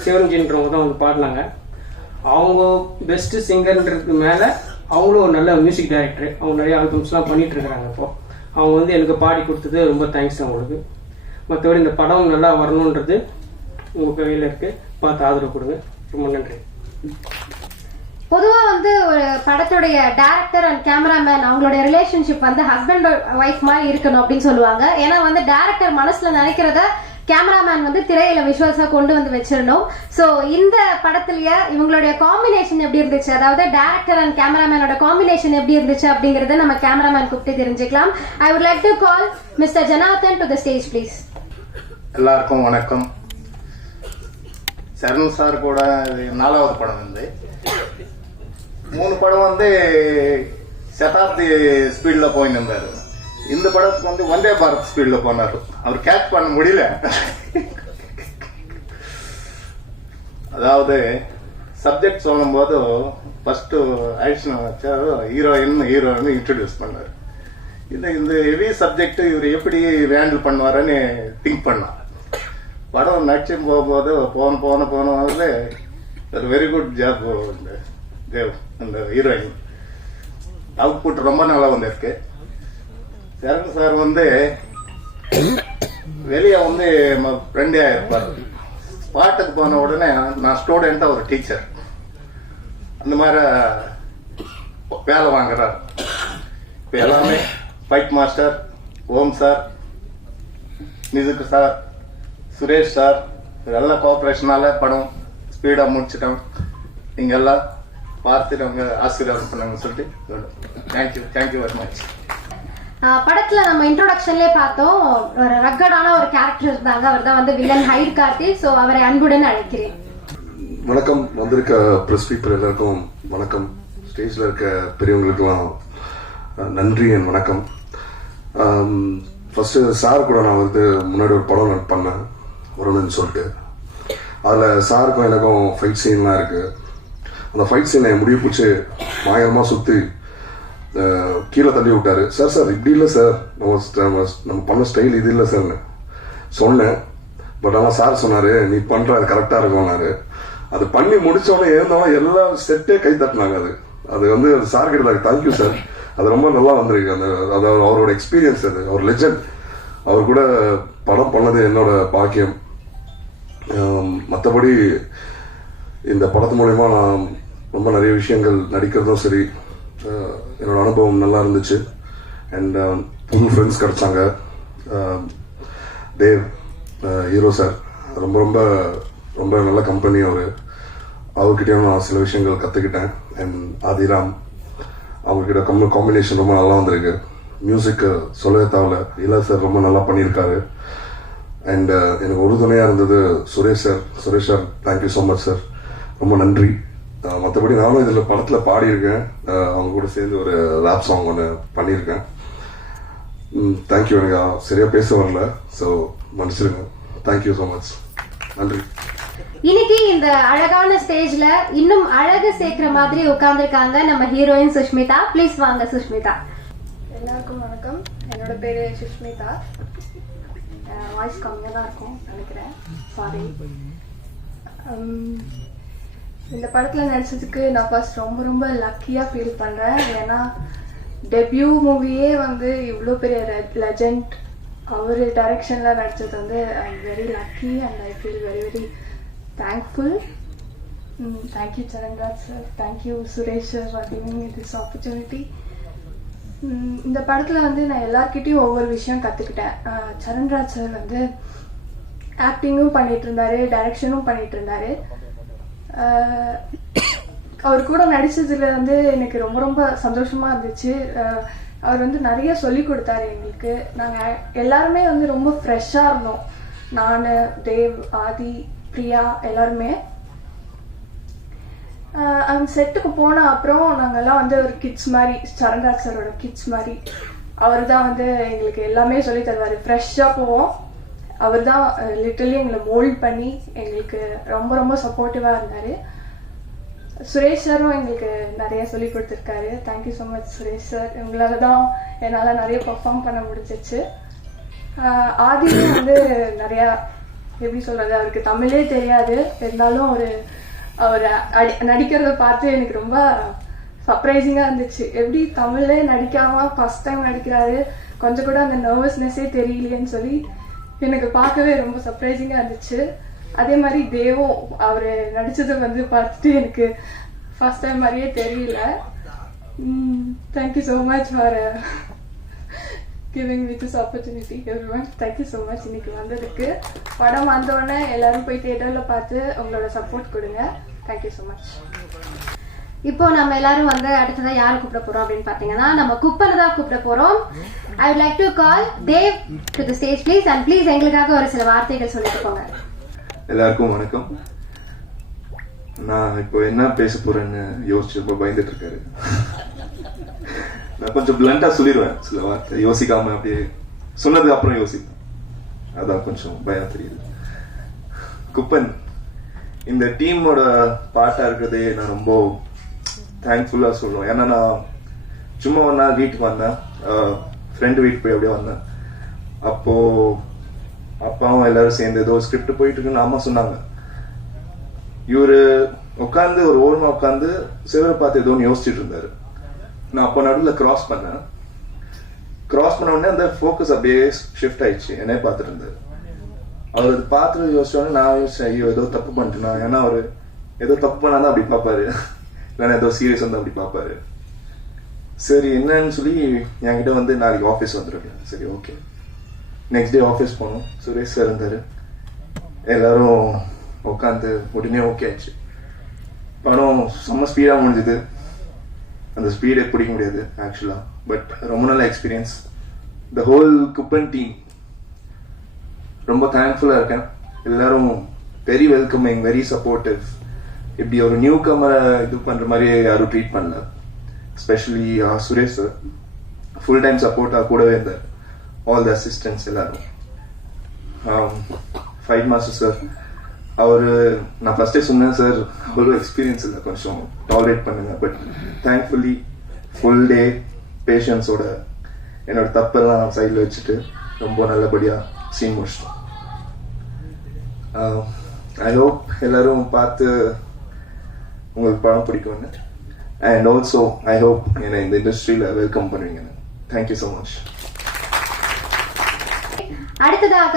சிவரஞ்சின்றவங்க தான் வந்து பாடினாங்க. அவங்க பெஸ்ட் சிங்கர்ன்றதுக்கு மேலே அவங்களும் ஒரு நல்ல மியூசிக் டைரக்டர். அவங்க நிறைய ஆல்பம்ஸ்லாம் பண்ணிட்டு இருக்கிறாங்க. இப்போ அவங்க வந்து எனக்கு பாடி கொடுத்தது ரொம்ப தேங்க்ஸ் அவங்களுக்கு. மற்றபடி இந்த படம் நல்லா வரணுன்றது உங்கள் கையில் இருக்குது, பார்த்து ஆதரவு கொடுங்க. ரொம்ப நன்றி. பொதுவா வந்து ஒரு படத்துடைய டைரக்டர் அண்ட் கேமராமேன் அவங்களுடைய ரிலேஷன்ஷிப் வந்து ஹஸ்பண்ட் ஒய்ஃப் மாதிரி இருக்கணும் அப்படின்னு சொல்லுவாங்க. ஏன்னா வந்து டைரக்டர் மனசுல நினைக்கிறத கேமராமேன் வந்து திரையில விஷுவல்ஸா கொண்டு வந்து வச்சிடணும். சோ இந்த படத்துலயே இவங்களுடைய காம்பினேஷன் எப்படி இருந்துச்சு, அதாவது டைரக்டர் அண்ட் கேமராமேனோட காம்பினேஷன் எப்படி இருந்துச்சு அப்படிங்கறத நம்ம கேமராமேன் கூப்பிட்டு தெரிஞ்சுக்கலாம். I would like to call mister Janardan to the stage please. எல்லாருக்கும் வணக்கம். சரண் சார் கூட 4வது படம் வந்து 3 படம் வந்து சதாப்தி ஸ்பீட்ல போயின்னு இருந்தாரு. இந்த படத்துக்கு வந்து வந்தே பாரத் ஸ்பீட்ல போனாரு. அவர் கேட்ச் பண்ண முடியல. அதாவது சப்ஜெக்ட் சொல்லும் போது ஃபர்ஸ்ட் ஆக்ஷன் வச்சா ஹீரோயின் இன்ட்ரடியூஸ் பண்ணாரு. இந்த ஹெவி சப்ஜெக்ட் இவர் எப்படி ஹேண்டில் பண்ணுவாருன்னு திங்க் பண்ணார். படம் நடிச்சு போகும்போது போன ஒரு வெரி குட் ஜாப் தேவ் அந்த ஹீரோயின். அவுட்புட் ரொம்ப நல்லா வந்திருக்கு. சரண் சார் வந்து வெளியே வந்து ஃப்ரெண்டே ஆயிருப்பார். பாட்டுக்கு போன உடனே நான் ஸ்டூடெண்டா ஒரு டீச்சர் அந்த மாதிரி வேலை வாங்குறாரு. இப்ப எல்லாமே fight master, Om sir, music sir, Suresh sir இதெல்லாம் கோஆபரேஷனால படம் ஸ்பீடா முடிச்சிட்டோம். நீங்க எல்லாம் பார்த்து அவங்க ஆசீர்வாதம் பண்ணாங்கன்னு சொல்லிட்டு தேங்க்யூ வெரி மச். படத்துல நம்ம இன்ட்ரோடக்ஷன்லயே பார்த்தோம், ஒரு ரக்கடான ஒரு கேரக்டர் இருந்தாங்க. அவர் தான் வந்து வில்லன் ஹைட் கார்த்தி. சோ அவரை அன்புடன் அழைக்கிறேன். வணக்கம். வந்திருக்க பிரஸ் பீப்புள் எல்லாருக்கும் வணக்கம். ஸ்டேஜ்ல இருக்க பெரியவங்களுக்கெல்லாம் நன்றி என் வணக்கம். ஃபர்ஸ்ட் சார் கூட நான் வந்து முன்னாடி ஒரு படம் பண்ணேன் வருணுன்னு சொல்லிட்டு. அதுல சாருக்கும் எனக்கும் ஃபைட் சீன்லாம் இருக்கு. அந்த ஃபைட் சீனை முடிய பிடிச்சி பயங்கரமா சுத்தி கீழே தள்ளி விட்டாரு. சார் இப்படி இல்லை சார், நம்ம பண்ண ஸ்டைல் இது இல்லை சார்னு சொன்னேன். பட் ஆனால் சார் சொன்னாரு நீ பண்ற அது கரெக்டா இருக்கும்னாரு. அது பண்ணி முடிச்சோடனே இருந்தவங்க எல்லா செட்டே கை தட்டினாங்க. அது வந்து சார் கிட்ட தேங்க்யூ சார், அது ரொம்ப நல்லா வந்திருக்கு. அது அவரோட எக்ஸ்பீரியன்ஸ், அது அவர் லெஜண்ட். அவர் கூட படம் பண்ணது என்னோட பாக்கியம். மற்றபடி இந்த படத்து மூலயமா நான் ரொம்ப நிறைய விஷயங்கள் நடிக்கிறதும் சரி, என்னோட அனுபவம் நல்லா இருந்துச்சு. அண்ட் புது ஃப்ரெண்ட்ஸ் கிடைச்சாங்க. தேவ் ஹீரோ சார் ரொம்ப ரொம்ப ரொம்ப நல்ல கம்பெனி. அவர்கிட்டயும் நான் சில விஷயங்கள் கற்றுக்கிட்டேன். அண்ட் ஆதிராம் அவங்ககிட்ட காம்பினேஷன் ரொம்ப நல்லா வந்திருக்கு. மியூசிக் சொல்லவே தேவையில்ல, இல்லை சார் ரொம்ப நல்லா பண்ணியிருக்காரு. அண்ட் எனக்கு உறுதுணையாக இருந்தது Suresh sir thank you so much sir, ரொம்ப நன்றி. மற்றபடி நானும் இதில் படத்தில் பாடியிருக்கேன். அவங்க கூட சேர்ந்து ஒரு ரேப் சாங் ஒன்று பண்ணியிருக்கேன். தேங்க்யூ. எனக்கு சரியாக பேச வரல, ஸோ மன்னிச்சிருங்க. தேங்க்யூ ஸோ மச், நன்றி. இன்னைக்கு இந்த அழகான ஸ்டேஜ்ல இன்னும் அழகு சேர்க்கிற மாதிரி உட்கார்ந்துருக்காங்க நம்ம ஹீரோயின் சுஷ்மிதா. ப்ளீஸ் வாங்க சுஷ்மிதா. எல்லாருக்கும் வணக்கம். என்னோட பேரு சுஷ்மிதா. வாய்ஸ் கம்மியாக தான் இருக்கும் நினைக்கிறேன், சாரி. இந்த படத்தில் நடிச்சதுக்கு நான் ஃபர்ஸ்ட் ரொம்ப ரொம்ப லக்கியாக ஃபீல் பண்ணுறேன். ஏன்னா டெபியூ மூவியே வந்து இவ்வளோ பெரிய லெஜண்ட் அவர் டைரக்ஷனில் நடிச்சது வந்து I am very lucky and I feel very very thankful. Thank you Charanraj sir, thank you Suresh sir for giving me this opportunity. இந்த படத்தில் வந்து நான் எல்லார்கிட்டையும் ஒவ்வொரு விஷயம் கற்றுக்கிட்டேன். சரண்ராஜ் சார் வந்து ஆக்டிங்கும் பண்ணிட்டு இருந்தாரு, டைரக்ஷனும் பண்ணிட்டு இருந்தாரு. அவர் கூட நடிச்சதுல வந்து எனக்கு ரொம்ப ரொம்ப சந்தோஷமா இருந்துச்சு. அவர் வந்து நிறைய சொல்லி கொடுத்தாரு எங்களுக்கு. நாங்கள் எல்லாருமே வந்து ரொம்ப ஃப்ரெஷ்ஷாக இருந்தோம். நான், தேவ், ஆதி, பிரியா எல்லாருமே. அந்த செட்டுக்கு போன அப்புறம் நாங்கள்லாம் வந்து ஒரு கிட்ஸ் மாதிரி, சரண்ராஜ் சாரோட கிட்ஸ் மாதிரி. அவர் தான் வந்து எங்களுக்கு எல்லாமே சொல்லி தருவார். ஃப்ரெஷ்ஷாக போவோம், அவர் தான் லிட்டரலி எங்களை மோல்ட் பண்ணி எங்களுக்கு ரொம்ப ரொம்ப சப்போர்ட்டிவாக இருந்தார். சுரேஷ் சாரும் எங்களுக்கு நிறைய சொல்லி கொடுத்துருக்காரு. Thank you so much Suresh sir. உங்களால தான் என்னால் நிறைய பர்ஃபார்ம் பண்ண முடிஞ்சிச்சு. ஆதியும் வந்து நிறையா எப்படி சொல்கிறது, அவருக்கு தமிழே தெரியாது, இருந்தாலும் அவர் நடிக்கிறத பார்த்து எனக்கு ரொம்ப சர்ப்ரைசிங்காக இருந்துச்சு. எப்படி தமிழே நடிக்காமல் ஃபர்ஸ்ட் டைம் நடிக்கிறாரு, கொஞ்சம் கூட அந்த நர்வஸ்னஸே தெரியலையேன்னு சொல்லி எனக்கு பார்க்கவே ரொம்ப சர்ப்ரைசிங்காக இருந்துச்சு. அதே மாதிரி தேவும் அவர் நடித்ததை வந்து பார்த்துட்டு எனக்கு ஃபர்ஸ்ட் டைம் மாதிரியே தெரியல. Thank you so much for giving me this opportunity everyone. Thank you so much இன்னைக்கு வந்ததுக்கு. படம் வந்தோடனே எல்லாரும் போய் தியேட்டரில் பார்த்து உங்களோட சப்போர்ட் கொடுங்க. Thank you so much. இப்போ நம்ம எல்லாரும் வந்து அடுத்ததா யாரை கூப்பிட போறோம் அப்படின்னு பாத்தீங்கன்னா நம்ம குப்பனை தான் கூப்பிட போறோம். I would like to call they've to the stage please. And please எங்களுக்காக ஒரு சில வார்த்தைகள் சொல்லிட்டு போங்க. எல்லாருக்கும் வணக்கம். நான் இப்போ என்ன பேச போறேன்னு யோசிச்சு ரொம்ப பயந்துட்டு இருக்காரு. நான் கொஞ்சம் பிளண்டா சொல்லிடுவேன், சில வார்த்தை யோசிக்காம அப்படியே சொன்னதுக்கு அப்புறம் யோசிப்பேன். அதான் கொஞ்சம் பயம் தெரியுது. குப்பன் இந்த டீமோட பார்ட்டா இருக்கிறதே நான் ரொம்ப தேங்க்ஃபுல்லா சொல்லுவேன். ஏன்னா நான் சும்மா ஒரு நாள் வீட்டுக்கு வந்தேன், ஃப்ரெண்டு வீட்டுக்கு போய் அப்படியே வந்தேன். அப்போ அப்பாவும் எல்லாரும் சேர்ந்து ஏதோ ஸ்கிரிப்ட் போயிட்டு இருக்குன்னு அம்மா சொன்னாங்க. இவரு உட்காந்து ஒரு ஓரமா உட்காந்து சிவரை பார்த்து ஏதோ யோசிச்சுட்டு இருந்தாரு. நான் அப்போ நடுவில் கிராஸ் பண்ண உடனே அந்த ஃபோக்கஸ் அப்படியே ஷிஃப்ட் ஆயிடுச்சு, என்னைய பார்த்துட்டு இருந்தாரு. அவர் அது பார்த்துட்டு யோசிச்சோடனே நான் யோசிச்சேன், ஐயோ ஏதோ தப்பு பண்ணிட்டேனா. ஏன்னா அவரு ஏதோ தப்பு பண்ணாதான் அப்படி பார்ப்பாரு, இல்லைன்னா ஏதோ சீரியஸ் வந்து அப்படி பார்ப்பாரு. சரி என்னன்னு சொல்லி என்கிட்ட வந்து நாளைக்கு ஆஃபீஸ் வந்துருக்கேன். சரி ஓகே. நெக்ஸ்ட் டே ஆஃபீஸ் போனோம். சுரேஷ் சார் இருந்தாரு, எல்லாரும் உட்காந்து உடனே ஓகே ஆயிடுச்சு. படம் செம்ம ஸ்பீடா முடிஞ்சது. அந்த ஸ்பீடை பிடிக்க முடியாது ஆக்சுவலா, பட் ரொம்ப நல்ல experience. The whole Kuppan team ரொம்ப தேங்க்ஃபுல்லா இருக்கேன். எல்லாரும் வெரி வெல்கமிங், வெரி சப்போர்ட்டிவ். இப்படி ஒரு நியூ கமரை இது பண்ற மாதிரி யாரும் ட்ரீட் பண்ணல. Especially Suresh sir full time சப்போர்ட்டா கூடவே இருந்தார். ஆல் த அசிஸ்டன்ட்ஸ் எல்லாரும். ஃபைட் மாஸ்டர் சார், அவரு நான் ஃபர்ஸ்டே சொன்னேன் சார் அவ்வளோ எக்ஸ்பீரியன்ஸ் இல்லை, கொஞ்சம் டாலரேட் பண்ணுங்க. பட் தேங்க்ஃபுல்லி ஃபுல் டே பேஷன்ஸோட என்னோட தப்பெல்லாம் சைடில் வச்சுட்டு ரொம்ப நல்லபடியா சீன் முடிச்சிட்டோம். ஐ ஹோப் எல்லாரும் பார்த்து உங்களுக்கு படம் பிடிக்கும்னு. அண்ட் ஆல்சோ ஐ ஹோப் என்னை இந்த இண்டஸ்ட்ரியில் வெல்கம் பண்ணுவீங்கன்னு. Thank you so much. அடுத்ததாக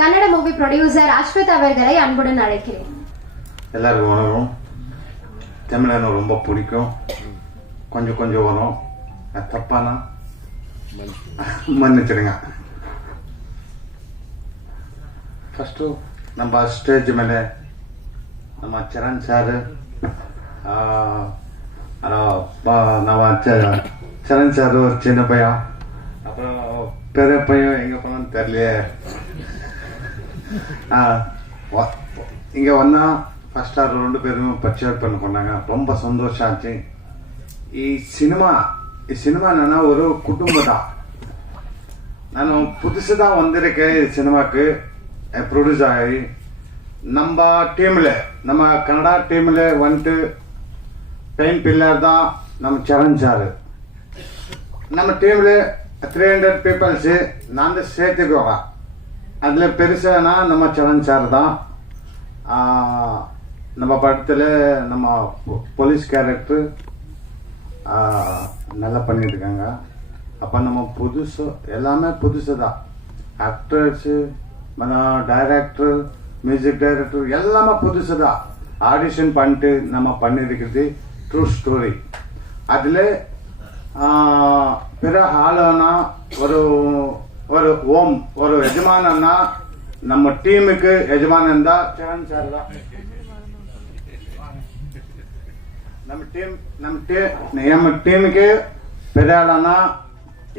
கன்னட மூவி ப்ரொடியூசர் அஸ்வத் அவர்களை அன்புடன் அழைக்கிறேன். எல்லாருக்கும் வணக்கம். தமிழ் எனக்கு ரொம்ப பிடிக்கும், கொஞ்சம் கொஞ்சம் வரும், தப்பானா மன்னிச்சிடுங்க. ಫಸ್ಟು ನಮ್ಮ ಸ್ಟೇಜ್ ಮೇಲೆ ನಮ್ಮ ಚರಣ್ ಸರ್, நம்ம சரண் சார் ஒரு சின்ன பையன், அப்புறம் பெரிய பையன் எங்கே போனான்னு தெரியலையே. இங்கே வந்தா ஃபர்ஸ்ட் ஆர் 2 பேரும் பர்ச்சேஸ் பண்ண கொண்டாங்க. ரொம்ப சந்தோஷம் ஆச்சு. ಈ ಸಿನಿಮಾ என்னன்னா ஒரு குடும்பம் தான். ನಾನು புதுசுதான் வந்திருக்கேன் சினிமாக்கு ப்ரொடியூஸ் ஆகி. நம்ம டீம்ல, நம்ம கன்னடா டீம்ல வந்துட்டு பெயின் பில்லர் தான் நம்ம சரண் சார். நம்ம டீம்ல 300 பீப்புள்ஸ் நான் சேர்த்துக்குவோம். அதில் பெருசானா நம்ம சரண் சார் தான். நம்ம படத்தில் நம்ம போலீஸ் கேரக்டர் நல்லா பண்ணியிருக்காங்க. அப்போ நம்ம புதுசு எல்லாமே புதுசு தான். ஆக்டர்ஸு, டைரக்டர், மியூசிக் டைரக்டர் எல்லாமே புதுசு தான். ஆடிஷன் பண்ணிட்டு நம்ம பண்ணியிருக்கிறது ட்ரூ ஸ்டோரி. அதில் பிற ஆளுனா ஒரு ஒரு ஓம் ஒரு எஜமானன்னா நம்ம டீமுக்கு எஜமானன் தான் சரண் சார் தான். நம்ம டீமுக்கு பெரிய ஆளனா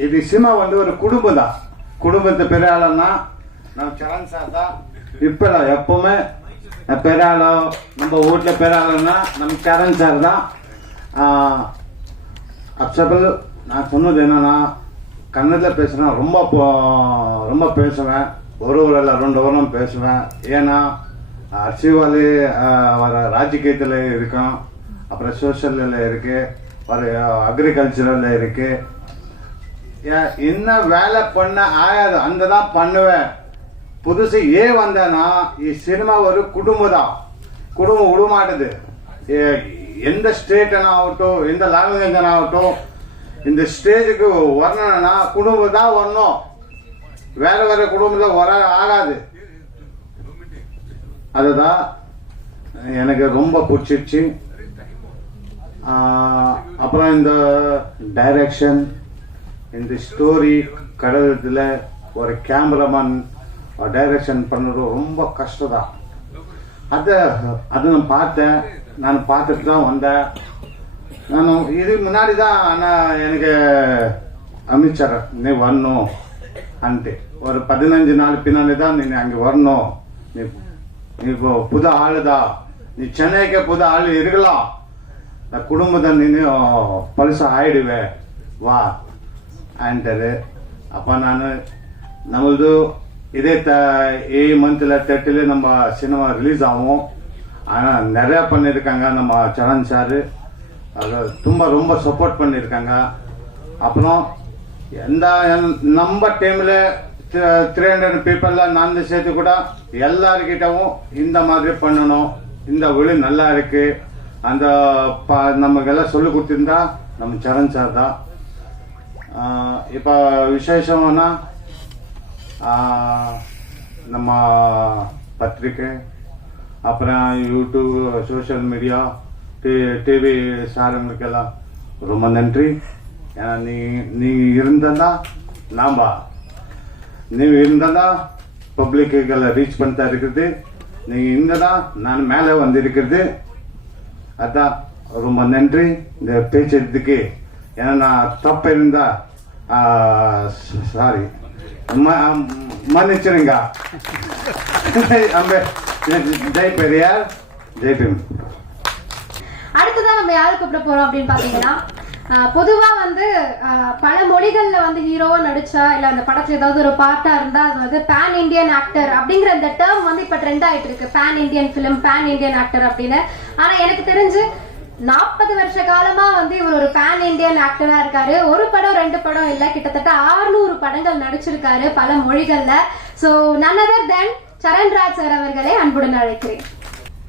இது சினிமா வந்து ஒரு குடும்பம் தான். குடும்பத்தை பெரிய ஆளனா நம்ம சரண் சார் தான். இப்போ எப்பவுமே பெரிய ஆளோ நம்ம வீட்டில் பெரிய ஆளுன்னா நம்ம சரண் சார் தான். அப்சபிள் நான் சொன்னது என்னன்னா, கன்னடத்தில் பேசுனா ரொம்ப பேசுவேன். ஒரு இல்லை 2 வாரம் பேசுவேன். ஏன்னா அரசியல் வர ராஜகீயத்தில் இருக்கும், அப்புறம் சோஷியலில் இருக்கு, ஒரு அக்ரிகல்ச்சரில் இருக்கு. என்ன வேலை பண்ண ஆயாது அங்கே தான் பண்ணுவேன். புதுசு ஏன் வந்தேன்னா சினிமா ஒரு குடும்பம் தான். குடும்பம் விடமாட்டுது. எந்த ஸ்டேட்னா ஆகட்டும், எந்த லாங்குவேஜ் ஆகட்டும், இந்த ஸ்டேஜுக்கு வரணும்னா குடும்பம் தான் வரணும். வேற வேற குடும்பத்தில் வர ஆகாது. அதுதான் எனக்கு ரொம்ப பிடிச்சிருச்சு. அப்புறம் இந்த டைரக்ஷன், இந்த ஸ்டோரி கடவுளத்தில் ஒரு கேமராமேன் டைரக்ஷன் பண்ணுறது ரொம்ப கஷ்டம் தான். அதை நான் பார்த்தேன். நான் பார்த்துட்டு தான் வந்தேன். நான் இது முன்னாடி தான் ஆனால் எனக்கு அமிச்சார் நீ வரணும் அன்ட்டு. ஒரு 15 நாள் பின்னாடி தான் நீ அங்கே வரணும். நீ இப்போ புது ஆளுதான், நீ சென்னைக்கு புது ஆள் இருக்கலாம், நான் குடும்பத்தை நீ பரிசு ஆயிடுவேன் வா அன்ட்டாரு. அப்போ நான் நம்மளது இதே மந்த்தில் 30 நம்ம சினிமா ரிலீஸ் ஆகும். ஆனால் நிறையா பண்ணியிருக்காங்க நம்ம சரண் சார். அது ரொம்ப சப்போர்ட் பண்ணியிருக்காங்க. அப்புறம் நம்ம டைமில் 300 பீப்புளில் நான் சேர்த்து கூட எல்லாருக்கிட்டவும் இந்த மாதிரி பண்ணணும், இந்த விழு நல்லா இருக்கு அந்த நமக்கெல்லாம் சொல்லி கொடுத்துருந்தா நம்ம சரண் சார் தான். இப்போ விசேஷம்னா நம்ம பத்திரிக்கை, அப்புறம் யூடியூப், சோஷியல் மீடியா, டிவி சாருங்களுக்கெல்லாம் ரொம்ப நன்றி. ஏன்னா நீ இருந்ததா ನೀವು இருந்ததா பப்ளிக்கெல்லாம் ரீச் பண்ணிட்டா இருக்குது. நீங்க இருந்ததா நான் மேலே வந்திருக்கிறது. அதான் ரொம்ப நன்றி இந்த பேசுறதுக்கு. ஏன்னா நான் தப்பு இருந்தா சாரி மன்னிச்சிருங்க. ஜெய் பெரியார், ஜெய் பீம். அடுத்ததான் நம்ம யாரு கூப்பிட போறோம் அப்படின்னு பாத்தீங்கன்னா, பொதுவா வந்து பல மொழிகள்ல வந்து ஹீரோவா நடிச்சா இல்ல அந்த படத்துல ஏதாவது ஒரு பார்ட்டா இருந்தா அது வந்து பேன் இண்டியன் ஆக்டர் அப்படிங்கிற அந்த டேர்ம் வந்து இப்ப ட்ரெண்ட் ஆயிட்டு இருக்கு. Pan Indian film, pan Indian actor அப்படின்னு. ஆனா எனக்கு தெரிஞ்சு 40 வருஷ காலமா வந்து இவர் ஒரு பேன் இண்டியன் ஆக்டரா இருக்காரு. ஒரு படம் 2 படம் இல்ல, கிட்டத்தட்ட 600 படங்கள் நடிச்சிருக்காரு பல மொழிகள்ல. சோ none other than சரண் ராஜ் சார் அவர்களை அன்புடன் அழைக்கிறேன்.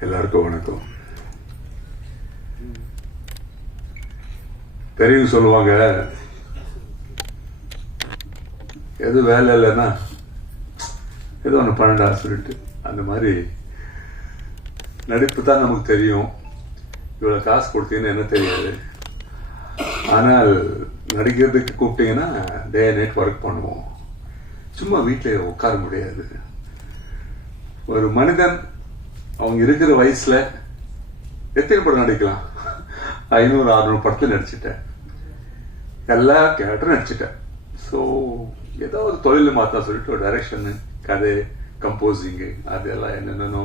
எல்லாருக்கும் வணக்கம். பெரியவங்க சொல்லுவாங்க, எது வேலை இல்லைன்னா ஏதோ ஒன்று பண்ணடா சொல்லிட்டு. அந்த மாதிரி நடிப்பு தான் நமக்கு தெரியும். இவ்வளோ காசு கொடுத்தீங்கன்னு என்ன தெரியாது. ஆனால் நடிக்கிறதுக்கு கூப்பிட்டீங்கன்னா டே நைட் ஒர்க் பண்ணுவோம். சும்மா வீட்டில் உட்கார முடியாது. ஒரு மனிதன் அவங்க இருக்கிற வயசுல எத்தனை படம் நடிக்கலாம்? 500-600 படத்தில் நடிச்சிட்டேன். எல்லா கேரக்டரும் நடிச்சிட்டேன். ஸோ ஏதோ ஒரு தொழில் மாற்றா சொல்லிட்டு ஒரு டைரக்ஷனு, கதை, கம்போசிங்கு அதெல்லாம் என்னென்னோ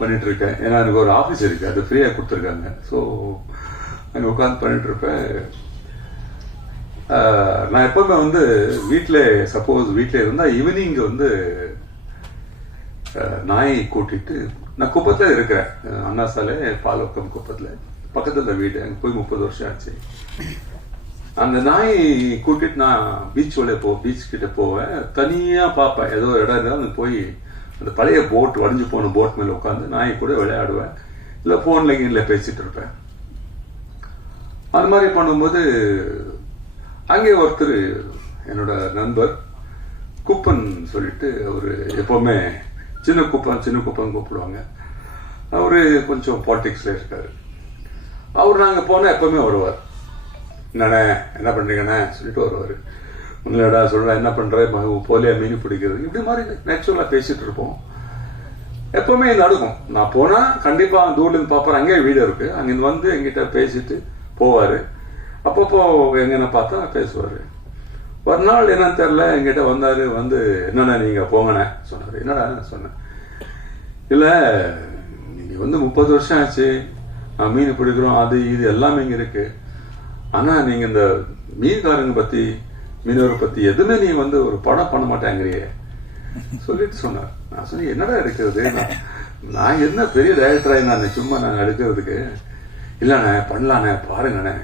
பண்ணிட்டு இருக்கேன். ஏன்னா எனக்கு ஒரு ஆஃபீஸ் இருக்கு, அது ஃப்ரீயாக கொடுத்துருக்காங்க. ஸோ அங்கே உட்காந்து பண்ணிட்டு இருப்பேன். நான் எப்பவுமே வந்து வீட்டில் சப்போஸ் வீட்டில் இருந்தால் ஈவினிங் வந்து நாயை கூட்டிட்டு நான் குப்பத்தில் இருக்கிறேன். அண்ணா சாலை பாலோக்கம் குப்பத்தில் பக்கத்தில் வீடு. அங்கே போய் 30 வருஷம் ஆச்சு. அந்த நாய் கூட்டிட்டு நான் பீச் கிட்ட போவேன், தனியா பார்ப்பேன். ஏதோ இடம் இருந்தால் போய் அந்த பழைய போட் வடிஞ்சு போன போட் மேல உட்காந்து நாய் கூட விளையாடுவேன், இல்லை போன்ல கீழ பேசிட்டு இருப்பேன். அது மாதிரி பண்ணும்போது அங்கே ஒருத்தர் என்னோட நண்பர் குப்பன் சொல்லிட்டு அவரு எப்பவுமே சின்ன குப்பன் கூப்பிடுவாங்க. அவரு கொஞ்சம் பாலிடிக்ஸ்ல இருக்காரு. அவர் நாங்க போனா எப்பவுமே வருவார். என்னண்ணே என்ன பண்றீங்கண்ணே சொல்லிட்டு வருவாரு. முன்னடா சொல்ற என்ன பண்ற போலியா மீன் பிடிக்கிறது இப்படி மாதிரி நேச்சுரலா பேசிட்டு இருப்போம். எப்பவுமே நடக்கும். நான் போனா கண்டிப்பா தூர்ல இருந்து பாப்பாரு. அங்கேயே வீடு இருக்கு. அங்கிருந்து வந்து எங்கிட்ட பேசிட்டு போவாரு. அப்பப்போ எங்கன்னு பார்த்தா பேசுவாரு. ஒரு நாள் என்னன்னு தெரியல என்கிட்ட வந்தாரு. வந்து என்னண்ணா நீங்க போங்கண்ணே சொன்னாரு. என்னடா சொன்னேன், இல்ல நீங்க வந்து 30 வருஷம் ஆச்சு நான் மீன் பிடிக்கிறோம், அது இது எல்லாமே இங்க இருக்கு. ஆனா நீங்க இந்த மீன்காரங்க பத்தி மீனவரை பத்தி எதுவுமே நீங்க வந்து ஒரு படம் பண்ண மாட்டேங்கிறியே சொல்லிட்டு சொன்னார். நான் சொன்னேன் என்னடா எடுக்கிறது, நான் என்ன பெரிய டைரக்டரா நான் சும்மா நாங்க எடுக்கிறதுக்கு. இல்லண்ணே பண்ணலாண்ணே பாருங்கண்ணே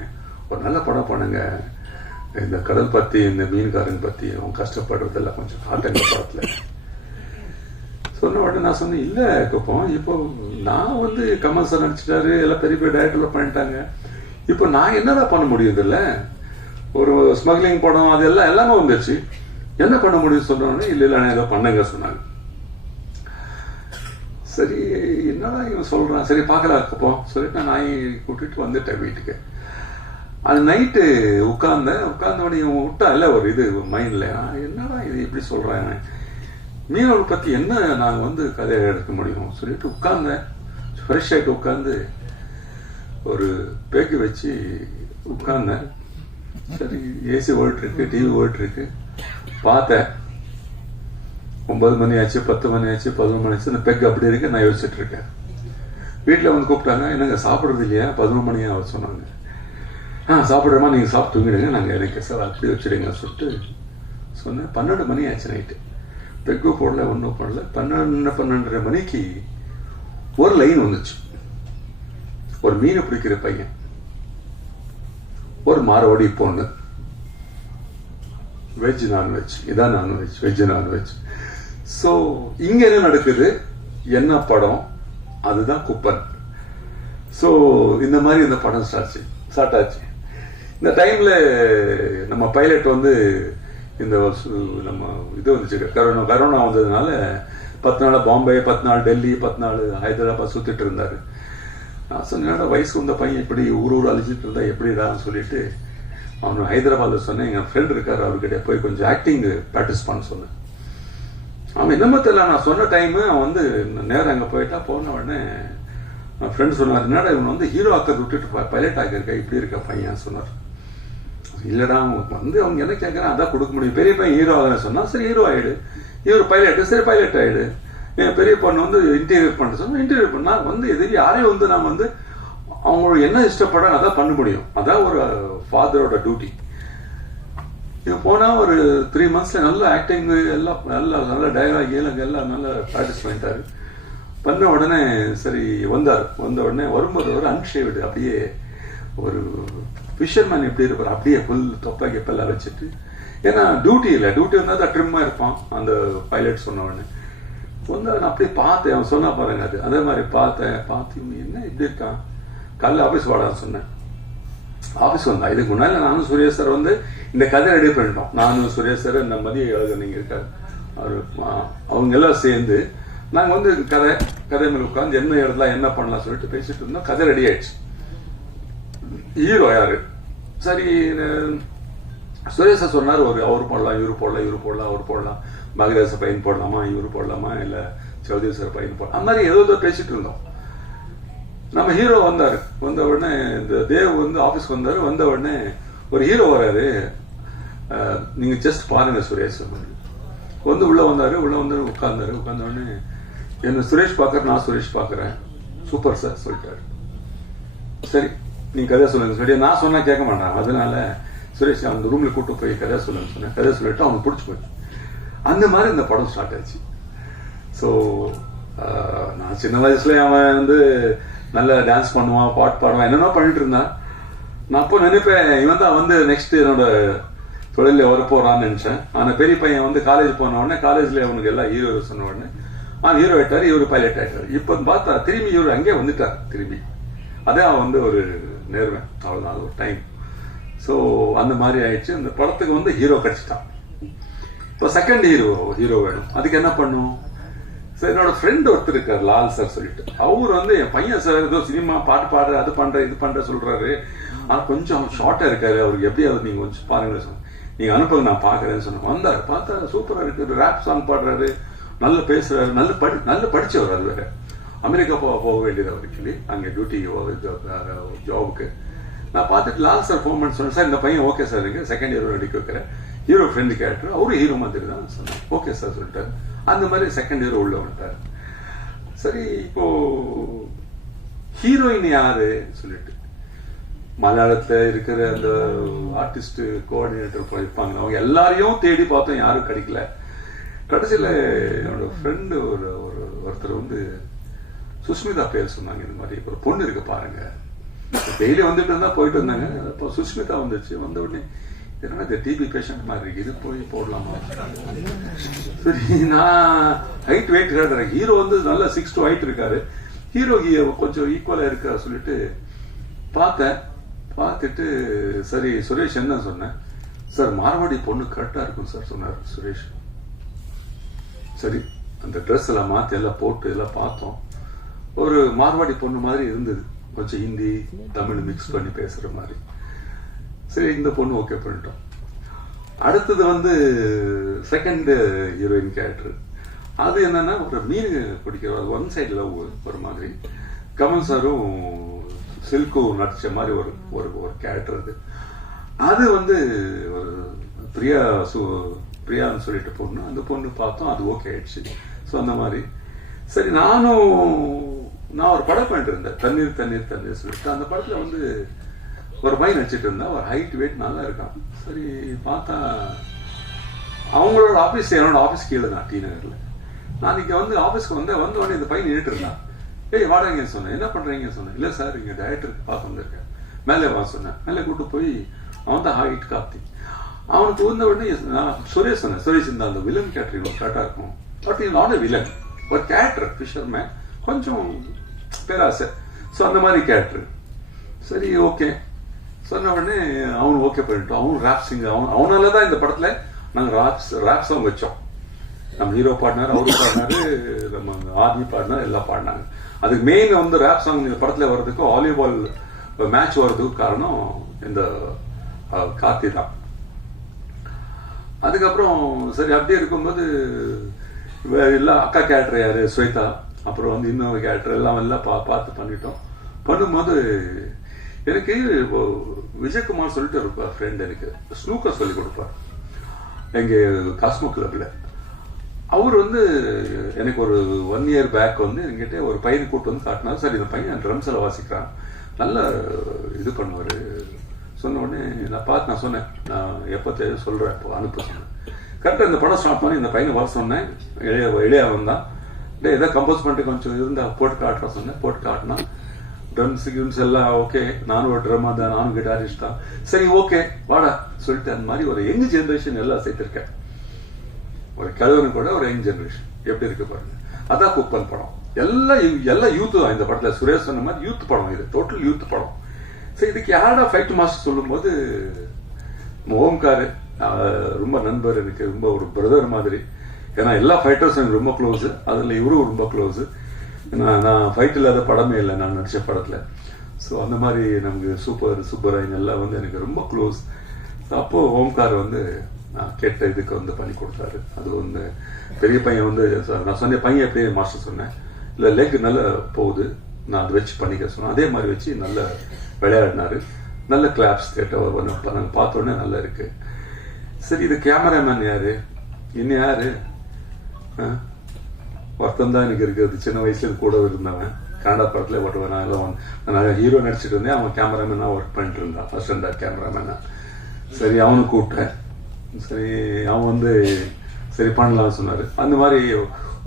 ஒரு நல்ல படம் பண்ணுங்க, இந்த கடல் பத்தி இந்த மீன்காரங்க பத்தி அவங்க கஷ்டப்படுறதெல்லாம் கொஞ்சம் காட்டுங்க படத்துல சொன்ன உடனே நான் சொன்னேன், இல்ல இப்போ நான் வந்து கமல் சார் நடிச்சிட்டாரு, எல்லாம் பெரிய பெரிய டைரக்டர்ல பண்ணிட்டாங்க, இப்போ நான் என்னடா பண்ண முடியுது இல்ல, ஒரு ஸ்மக்லிங் படம் அது எல்லாம் எல்லாமே வந்துருச்சு, என்ன பண்ண முடியும் சொன்னோடனே இல்ல ஏதோ பண்ணுங்க சொன்னாங்க. சரி என்னடா இவன் சொல்றான், சரி பாக்கலாம் இருக்கப்போ சொல்லிட்டு நான் நாயை கூட்டிட்டு வந்துட்டேன் வீட்டுக்கு. அது நைட்டு உட்கார்ந்தோடனே இவன் விட்டா இல்ல ஒரு இது மைண்ட்ல, என்னடா இது இப்படி சொல்றாங்க, மீனவர்கள் பத்தி என்ன நாங்க வந்து கதையை எடுக்க முடியும் சொல்லிட்டு உட்கார்ந்தேன். ஃப்ரெஷ் ஆயிட்டு உட்கார்ந்து ஒரு பேக்கு வச்சு உட்கார்ந்தேன். சரி ஏசி ஓடிட்டு இருக்கு, டிவி ஓடிட்டு இருக்கு. பார்த்தேன் 9 மணி ஆச்சு, 10 மணி ஆச்சு, 11 மணி ஆச்சு. இந்த பெக் அப்படி இருக்கு. நான் யோசிச்சுட்டு இருக்கேன். வீட்டுல வந்து கூப்பிட்டாங்க, என்னங்க சாப்பிடுறது இல்லையா, 11 மணியா அவர் சொன்னாங்க. சாப்பிடுறோமா, நீங்க சாப்பிட்டு தூங்கிடுங்க, நாங்க எனக்கு சார் அப்படி வச்சுடுங்க சொல்லிட்டு சொன்னேன். 12 மணி ஆச்சு நைட்டு. பெக்கு போடல, ஒன்றும் போடல. 12:30 மணிக்கு ஒரு லைன் வந்துச்சு. ஒரு மீன் பிடிக்கிற பையன், ஒரு மாரவாடி பொண்ணு, வெஜ் நான்வெஜ், இதான் நான்வெஜ், வெஜ் நான்வெஜ். சோ இங்க என்ன நடக்குது, என்ன படம், அதுதான் குப்பன். சோ இந்த மாதிரி இந்த படம் ஸ்டார்ட் ஆச்சு. இந்த டைம்ல நம்ம பைலட் வந்து இந்த நம்ம இது வந்துச்சு, கரோனா வந்ததுனால 10 நாள் பாம்பே, 10 நாள் டெல்லி, 10 நாள் ஹைதராபாத் சுத்திட்டு இருந்தாரு. நான் சொன்னேன், வயசு வந்த பையன் இப்படி ஊர் அழிச்சிட்டு இருந்தா எப்படிடான்னு சொல்லிட்டு அவனு ஹைதராபாத்ல சொன்னேன். எங்க ஃப்ரெண்ட் இருக்காரு, அவர்கிட்ட போய் கொஞ்சம் ஆக்டிங் பிராக்டிஸ் பண்ண சொன்னேன். அவன் என்னமோ தெரியல, நான் சொன்ன டைம் அவன் வந்து நேரம் அங்க போயிட்டா. போன உடனே ஃப்ரெண்ட் சொன்னார், என்னடா இவன் வந்து ஹீரோ ஆக்க விட்டுட்டு பைலட் ஆக்கியிருக்க, இப்படி இருக்க பையன் சொன்னார். இல்லடா வந்து அவங்க என்ன கேட்கறான் அதான் கொடுக்க முடியும், பெரிய பையன் ஹீரோ ஆக சொன்னா சரி ஹீரோ ஆயிடு, இவர் பைலட் சரி பைலட் ஆயிடு, என் பெரிய பொண்ணு வந்து இன்டீரியர் பண்ண சொன்னா இன்டீரியர் பண்ணா வந்து எதிரி யாரையும் வந்து நான் வந்து அவங்களோட என்ன இஷ்டப்படுறாங்க அதான் பண்ண முடியும், அதான் ஒரு ஃபாதரோட டியூட்டி. இவன் போனா ஒரு 3 monthsல நல்ல ஆக்டிங் எல்லாம் நல்ல டயலாக் எல்லாம் நல்ல ப்ராக்டிஸ் பண்ணிட்டாரு. பண்ண உடனே சரி வந்த உடனே வரும்போது ஒரு அன்ஷேவ்டு அப்படியே ஒரு ஃபிஷர்மேன் எப்படி இருப்பார் அப்படியே ஃபுல் தொப்பை கெப்பெல்லாம் வச்சுட்டு, ஏன்னா டியூட்டி இல்லை, டியூட்டி வந்தா தான் ட்ரிம்மா இருப்பான் அந்த பைலட் சொன்ன உடனே வந்து நான் அப்படியே பார்த்தேன். அவன் சொன்னா பாருங்க அது அதே மாதிரி பார்த்து என்ன இப்படி இருக்கான், காலைல ஆபீஸ் வாடான்னு சொன்னேன். ஆபீஸ் வந்தா இதுக்கு முன்னாடி நானும் சுரேஷ் சார் வந்து இந்த கதை ரெடி பண்ணிட்டோம். நானும் சுரேஷ் சார் இந்த மதிய நீங்க இருக்காரு அவங்க எல்லாம் சேர்ந்து நாங்க வந்து கதை மேல உட்காந்து என்ன இடத்துல என்ன பண்ணலாம் சொல்லிட்டு பேசிட்டு இருந்தோம். கதை ரெடி ஆயிடுச்சு. ஹீரோ யாரு, சரி சுரேஷ சொன்னார், அவர் போடலாம் இவரு போடலாம் அவர் போடலாம், மகதேச பையன் போடலாமா இவரு போடலாமா இல்ல சௌதரி சார் பையன் போடலாம், அந்த மாதிரி ஏதோ பேசிட்டு இருந்தோம். நம்ம ஹீரோ வந்தாரு. வந்த உடனே இந்த தேவ் வந்து ஆபீஸ்க்கு வந்தாரு. வந்த உடனே ஒரு ஹீரோ வராரு, நீங்க ஜஸ்ட் பாருங்க சுரேஷ் வந்து உள்ள வந்தாரு உட்கார்ந்தாரு. உட்கார்ந்த உடனே என்ன சுரேஷ் பாக்குற, நான் சுரேஷ் பாக்குறேன், சூப்பர் சார் சொல்லிட்டாரு. சரி நீங்க கதை சொல்லுங்க சொல்லி நான் சொன்னா கேட்க மாட்டான், அதனால சுரேஷ் அந்த ரூம்ல கூட்டு போய் கதை சொல்லுங்க சொன்னேன். கதை சொல்லிட்டு அவனுக்கு பிடிச்சு போயிடுச்சு. அந்த மாதிரி இந்த படம் ஸ்டார்ட் ஆச்சு. ஸோ நான் சின்ன வயசுல அவன் வந்து நல்ல டான்ஸ் பண்ணுவான், பாட்டு பாடுவான், என்னென்ன பண்ணிட்டு இருந்தான். நான் அப்போ நினைப்பேன் இவன் தான் வந்து நெக்ஸ்ட் என்னோட தொழில வரப்போறான்னு நினைச்சேன். ஆனா பெரிய பையன் வந்து காலேஜ் போன உடனே காலேஜ்ல அவனுக்கு எல்லாம் ஹீரோ சொன்ன உடனே அவன் ஹீரோ ஆயிட்டாரு, இவரு பைலட் ஆயிட்டாரு. இப்ப பார்த்தா திரும்பி இவரு அங்கே வந்துட்டார் திரும்பி. அதே அவன் வந்து ஒரு நேர்மை, அவ்வளவுதான், ஒரு டைம். ஸோ அந்த மாதிரி ஆயிடுச்சு. அந்த படத்துக்கு வந்து ஹீரோ கிடைச்சிட்டான். இப்போ செகண்ட் ஹீரோ வேணும். அதுக்கு என்ன பண்ணும்? சார் என்னோட ஃப்ரெண்ட் ஒருத்தர் இருக்கார், லால் சார் சொல்லிட்டு. அவர் வந்து என் பையன் சார் ஏதோ சினிமா பாட்டு பாடுற, அது பண்ற இது பண்ற சொல்றாரு. ஆனா கொஞ்சம் ஷார்ட்டா இருக்காரு, அவருக்கு எப்படியாவது நீங்க கொஞ்சம் பாருங்க சொன்ன, நீங்க அனுப்புங்க நான் பாக்குறேன்னு சொன்ன. வந்தாரு, பார்த்தா சூப்பரா இருக்கு, ரேப் சாங் பாடுறாரு, நல்ல பேசுறாரு, நல்ல படிச்சவர். அது வேற அமெரிக்கா போக வேண்டியது அவருக்கு, அங்கே டியூட்டி ஜாபுக்கு. நான் பார்த்துட்டு லால் சார் ஃபோன் பண்ணி சொன்னேன், சார் இந்த பையன் ஓகே சார், இருக்கு செகண்ட் இயர் நடிக்க வைக்கிறேன், ஹீரோ ஃப்ரெண்டு கேரக்டர், அவரும் ஹீரோ மாதிரி தான் சொன்னேன். ஓகே சார் சொல்லிட்டாரு. அந்த மாதிரி செகண்ட் இயர் உள்ள வந்துட்டாரு. சரி, இப்போ ஹீரோயின் யாரு சொல்லிட்டு மலையாளத்துல இருக்கிற அந்த ஆர்டிஸ்ட் கோஆர்டினேட்டர் இருப்பாங்க, அவங்க எல்லாரையும் தேடி பார்த்தோம், யாரும் கிடைக்கல. கடைசியில என்னோட ஃப்ரெண்டு ஒருத்தர் வந்து சுஷ்மிதா பேர் சொன்னாங்க. இந்த மாதிரி ஒரு பொண்ணு இருக்கு பாருங்க, டெய்லி வந்துட்டு இருந்தா போயிட்டு இருந்தாங்க. அப்போ சுஷ்மிதா வந்துச்சு. வந்த உடனே என்னன்னா இந்த டிபி பேஷண்ட் மாதிரி இருக்கு, இது போய் போடலாமா? சரி, நான் ஹைட் வெயிட் கேட்டுறேன். ஹீரோ வந்து நல்ல 6 to ஹைட் இருக்காரு, ஹீரோ கொஞ்சம் ஈக்குவலா இருக்கா சொல்லிட்டு பார்த்தேன். பார்த்துட்டு சரி சுரேஷ் என்ன சொன்னேன், சார் மார்வாடி பொண்ணு கரெக்டா இருக்கும் சார் சொன்னார் சுரேஷ். சரி, அந்த ட்ரெஸ் எல்லாம் மாத்தி எல்லாம் போட்டு எல்லாம் பார்த்தோம். ஒரு மார்வாடி பொண்ணு மாதிரி இருந்தது, கொஞ்சம் ஹிந்தி தமிழ் மிக்ஸ் பண்ணி பேசுற மாதிரி. சரி, இந்த பொண்ணு ஓகே பண்ணிட்டோம். அடுத்தது வந்து செகண்ட் ஹீரோயின் கேரக்டர். அது என்னன்னா ஒரு மீன் பிடிக்கிற ஒன் சைடு லவ் ஒரு மாதிரி. கமல் சாரும் சில்கும் நடிச்ச மாதிரி ஒரு கேரக்டர். அது வந்து ஒரு பிரியான்னு சொல்லிட்டு பொண்ணு, அந்த பொண்ணு பார்த்தோம், அது ஓகே ஆயிடுச்சு. ஸோ அந்த மாதிரி சரி, நான் ஒரு படம் பண்ணிட்டு இருந்தேன், தண்ணீர் தண்ணீர் தண்ணீர் சொல்லிட்டு. அந்த படத்துல வந்து ஒரு பையன் நடிச்சிட்டு இருந்தா, ஒரு ஹைட் வெயிட் நல்லா இருக்கான். சரி பார்த்தா அவங்களோட ஆபீஸ் என்னோட ஆபீஸ் கீழே தான், டி நகர்ல. நான் இங்க வந்து ஆபீஸ்க்கு வந்த உடனே இந்த பையன் நின்றுட்டு இருந்தான். ஏய் வாடகைன்னு சொன்னேன், என்ன பண்றீங்கன்னு சொன்னேன். இல்ல சார் இங்க டைரக்டருக்கு பார்க்க வந்திருக்கேன், மேலே வா சொன்னேன். மேலே கூட்டு போய் அவன் தான் ஹைட் கார்த்தி. அவனுக்கு வந்த உடனே நான் சுரேஷ் சொன்னேன், சுரேஷ் இந்த அந்த வில்லன் கேரக்டர் கரெக்டா இருக்கும். பட் நாட் வில்லன், ஒரு கேரக்டர் ஃபிஷர்மேன், கொஞ்சம் பேராசை. ஸோ அந்த மாதிரி கேரக்டர். சரி ஓகே சொன்ன உடனே அவன் ஓகே பண்ணிட்டோம். அவன் ரேப் சிங்கர், அவனாலதான் இந்த படத்துல நாங்க ரேப் சாங் வச்சோம். நம்ம ஹீரோ பாடினாரு, அவரு பாடினாரு, நம்ம ஆர்மி பாடினாரு, எல்லாம் பாடினாங்க. அதுக்கு மெயின் வந்து ரேப் சாங் இந்த படத்துல வர்றதுக்கு வாலிபால் மேட்ச் வர்றதுக்கு காரணம் இந்த கார்த்தி தான். அதுக்கப்புறம் சரி அப்படியே இருக்கும்போது எல்லாம் அக்கா கேரக்டர் யாரு ஸ்வேதா, அப்புறம் வந்து இன்னொரு கேரக்டர் எல்லாம் பார்த்து பண்ணிட்டோம். பண்ணும்போது எனக்கு விஜயகுமார் சொல்லிட்டு இருப்பார் ஃப்ரெண்ட், எனக்கு ஸ்னூக்கர் சொல்லி கொடுப்பார் எங்க காஸ்மோ கிளப்ல. அவர் வந்து எனக்கு ஒரு 1 year பேக் வந்து என்கிட்ட ஒரு பையனை கூட்டு வந்து காட்டினார். சரி இந்த பையன் ட்ரம்ஸ் எல்லாம் வாசிக்கிறான், நல்ல இது பண்ணுவாரு சொன்ன உடனே நான் சொன்னேன், நான் எப்போ சொல்றேன் இப்போ அனுப்ப சொன்னேன். கரெக்டாக இந்த படம் ஸ்டார்ட் பண்ணி இந்த பையனை வர சொன்னேன். இளையவன் தான், ஏதோ கம்போஸ் பண்ணிட்டு கொஞ்சம் இருந்தா போட்டு காட்டுற சொன்னேன். போட்டு காட்டினா ட்ரம்ஸ் கிம்ஸ் எல்லாம் ஓகே. நானும் ஒரு ட்ரம்மா தான், நானும் கிட்டாரிஸ்ட் தான். சரி ஓகே வாடா சொல்லிட்டு அந்த மாதிரி ஒரு யங் ஜெனரேஷன் எல்லாம் சேர்த்திருக்கேன். ஒரு கிழவனு கூட ஒரு யங் ஜெனரேஷன் எப்படி இருக்கு பாருங்க. அதான் குப்பன் படம். எல்லாம் யூத் தான் இந்த படத்துல. சுரேஷ் சொன்ன மாதிரி யூத் படம், இது டோட்டல் யூத் படம். சரி இதுக்கு யாரா ஃபைட் மாஸ்டர் சொல்லும் போது ஓம்கார் ரொம்ப நண்பர், எனக்கு ரொம்ப ஒரு பிரதர் மாதிரி. ஏன்னா எல்லா ஃபைட்டர்ஸும் எனக்கு ரொம்ப க்ளோஸ், அதுல இவரும் ரொம்ப க்ளோஸ். நான் ஃபைட் இல்லாத படமே இல்லை நான் நடிச்ச படத்துல. ஸோ அந்த மாதிரி நமக்கு சூப்பராயன் எல்லாம் வந்து எனக்கு ரொம்ப க்ளோஸ். அப்போ ஓம்கார் வந்து நான் கேட்ட இதுக்கு வந்து பண்ணி கொடுத்தாரு. அது வந்து பெரிய பையன் வந்து நான் சொன்ன பையன் எப்படி மாஸ்டர் சொன்னேன், இல்லை லெக் நல்லா போகுது, நான் அதை வச்சு பண்ணிக்க சொன்னேன். அதே மாதிரி வச்சு நல்ல விளையாடினாரு, நல்ல கிளாப்ஸ் கேட்ட நாங்கள் பார்த்த உடனே நல்லா இருக்கு. சரி இது கேமராமேன் யாரு, இன்னும் யாரு ஒருத்தம் தான் எனக்கு இருக்கிறது. சின்ன வயசுல கூட இருந்தவன், கன்னடா படத்துல ஓட்டுவேன். நான் ஹீரோ நடிச்சிட்டு இருந்தேன், அவன் கேமராமேனா ஒர்க் பண்ணிட்டு இருந்தான், அசிஸ்டன்ட் கேமராமேனா. சரி அவனு கூப்பிட்டேன். சரி அவன் வந்து சரி பண்ணலாம்னு சொன்னாரு. அந்த மாதிரி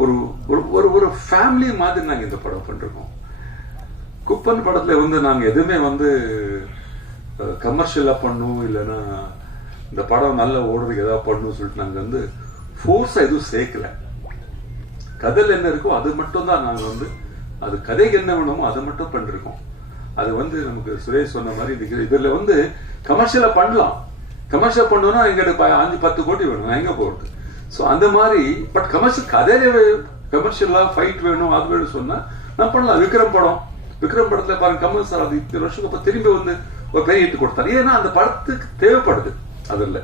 ஒரு ஒரு ஃபேமிலி மாதிரி நாங்க இந்த படம் பண்ணிருக்கோம். குப்பன் படத்துல வந்து நாங்க எதுவுமே வந்து கமர்ஷியலா பண்ணும் இல்லைன்னா இந்த படம் நல்லா ஓடுறதுக்கு ஏதாவது பண்ணணும் சொல்லிட்டு நாங்க வந்து ஃபோர்ஸா எதுவும் சேர்க்கல. கதையில் என்ன இருக்கோ அது மட்டும் தான் நாங்க வந்து அது கதைக்கு என்ன வேணுமோ அதை மட்டும் பண்ணிருக்கோம். அது வந்து நமக்கு சுரேஷ் சொன்ன மாதிரி இதுல வந்து கமர்ஷியலா பண்ணலாம். கமர்ஷியல் பண்ணோம்னா எங்கிட்ட 5-10 கோடி வேணும், நான் எங்க போறது? ஸோ அந்த மாதிரி பட் கமர்ஷியல் கதையில கமர்ஷியலா ஃபைட் வேணும் அது வேணும் சொன்னா நான் பண்ணலாம். விக்ரம் படத்துல பாருங்க, கமல் சார் அது இத்தனை வருஷத்துக்கு அப்புறம் திரும்பி வந்து ஒரு பெரிய ஹிட் கொடுத்தாரு. ஏன்னா அந்த படத்துக்கு தேவைப்படுது. அதுல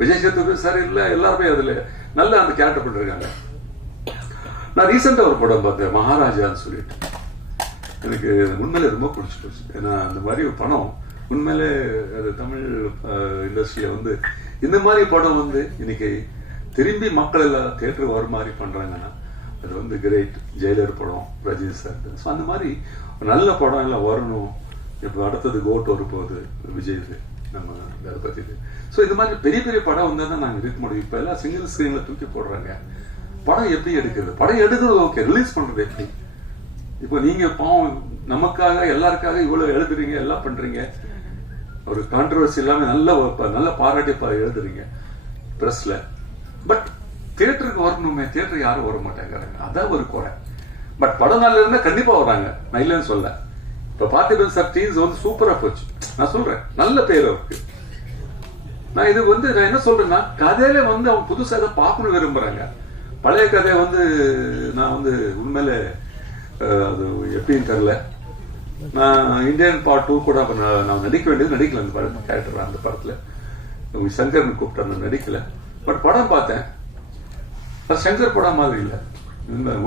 விஜய் சேதுபதி சார் இல்ல, எல்லாருமே அதுல நல்ல அந்த கேரக்டர் பண்ணிருக்காங்க. நான் ரீசெண்டா ஒரு படம் பார்த்தேன், மகாராஜான்னு சொல்லிட்டு. எனக்கு உண்மையில ரொம்ப பிடிச்சி போச்சு. ஏன்னா அந்த மாதிரி ஒரு படம் உண்மையிலே அது தமிழ் இண்டஸ்ட்ரியில வந்து இந்த மாதிரி படம் வந்து இன்னைக்கு திரும்பி மக்கள் எல்லாம் தியேட்டருக்கு வர மாதிரி பண்றாங்கன்னா அது வந்து கிரேட். ஜெயிலர் படம் ரஜினி சார். ஸோ அந்த மாதிரி ஒரு நல்ல படம் எல்லாம் வரணும். இப்போ அடுத்தது கோட் வரப்போகுது விஜய், நம்ம அதை பத்தி. ஸோ இந்த மாதிரி பெரிய பெரிய படம் வந்தா தான் நாங்கள் இருக்க முடியும். இப்போ எல்லாம் சிங்கிள் ஸ்கிரீன்ல தூக்கி போடுறாங்க. படம் எப்படி எடுக்கிறது? படம் எடுக்கிறது ஓகே, ரிலீஸ் பண்றது எப்படி? இப்போ நீங்க பாவம் நமக்காக எல்லாருக்காக இவ்வளவு எழுதுறீங்க, எல்லாம் பண்றீங்க, ஒரு கான்ட்ரவர்சி இல்லாம நல்ல பாராட்டி எழுதுறீங்க பிரஸ்ல. பட் தியேட்டருக்கு வரணுமே, தியேட்டருக்கு யாரும் வர மாட்டேங்கிறாங்க. அதான் ஒரு குறை. பட் படம் நல்லா இருந்தா கண்டிப்பா வராங்க, நான் இல்லைன்னு சொல்ல. இப்ப பார்த்திபன் சார் டீம்ஸ் வந்து சூப்பரா போச்சு. நான் சொல்றேன், நல்ல பேர் அவருக்கு. நான் இது வந்து நான் என்ன சொல்றேன்னா, கதையில வந்து அவங்க புதுசா ஏதாவது பார்க்கணும் விரும்புறாங்க. பழைய கதையை வந்து நான் வந்து உண்மையில அது எப்படின்னு தெரியல. நான் இந்தியன் பார்ட் 2 கூட நான் நடிக்க வேண்டியது நடிக்கல. அந்த படம் கேரக்டர் அந்த படத்துல சங்கர் கூப்பிட்டு நடிக்கல. பட் படம் பார்த்தேன், சங்கர் படம் மாதிரி இல்ல.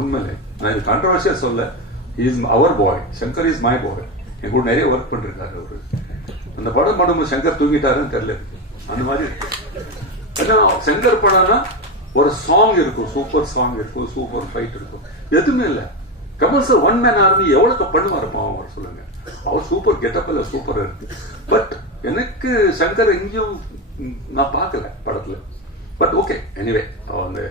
உண்மையிலே நான் இது கான்ட்ரவர்சியா சொல்ல, இஸ் அவர் boy, Shankar is my boy. என் கூட நிறைய ஒர்க் பண்ணிருக்காரு அவரு. அந்த படம் பண்ணும்போது சங்கர் தூங்கிட்டாருன்னு தெரியல. அந்த மாதிரி ஏன்னா சங்கர் படம்னா ஒரு சாங் இருக்கும், சூப்பர் சாங் இருக்கும், சூப்பர் ஃபைட் இருக்கும், எதுவுமே இல்ல. Kamal sir one man army எவ்வளவு பண்ணுவாரு பாவம் அவர், சொல்லுங்க. அவர் சூப்பர் கெட்டப்ல சூப்பரா இருக்கு. பட் எனக்கு சங்கர் எங்கேயும் நான் பார்க்கல படத்துல. பட் ஓகே, எனிவே அந்த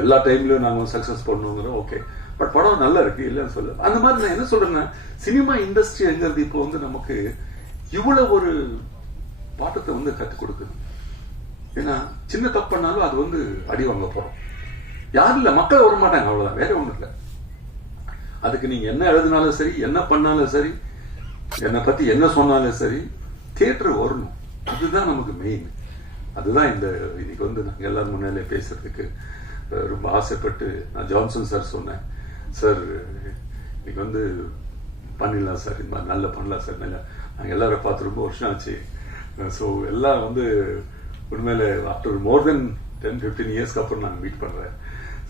எல்லா டைம்லயும் நாங்க சக்சஸ் பண்ணுவோங்கிற ஓகே. பட் படம் நல்லா இருக்கு, இல்லன்னு சொல்ல. அந்த மாதிரி நான் என்ன சொல்றேன்னா, சினிமா இண்டஸ்ட்ரி எங்கிறது இப்போ வந்து நமக்கு இவ்வளவு ஒரு பாட்டத்தை வந்து கற்றுக் கொடுக்குது. ஏன்னா சின்ன தப்பு பண்ணாலும் அது வந்து அடி வாங்க போறோம். யாரும் இல்ல, மக்கள் வர மாட்டாங்க, அவ்வளவுதான், வேற ஒண்ணும் இல்லை. அதுக்கு நீங்க என்ன எழுதினாலும் சரி, என்ன பண்ணாலும் சரி, என்னை பத்தி என்ன சொன்னாலும் சரி, தியேட்டர் வரணும். அதுதான் நமக்கு மெயின். அதுதான் இந்த இன்னைக்கு வந்து நாங்க எல்லாரும் முன்னாலே பேசுறதுக்கு ரொம்ப ஆசைப்பட்டு நான் ஜான்சன் சார் சொன்னேன். சார் இன்னைக்கு வந்து பண்ணிடலாம் சார், இந்த மாதிரி நல்லா பண்ணலாம் சார். நல்லா நாங்கள் எல்லாரும் பார்த்து ரொம்ப வருஷம் ஆச்சு. ஸோ எல்லாம் வந்து உண்மையில ஆஃப்டர் மோர் தென் 10-15 இயர்ஸ்க்கு அப்புறம் நாங்கள் மீட் பண்றேன்.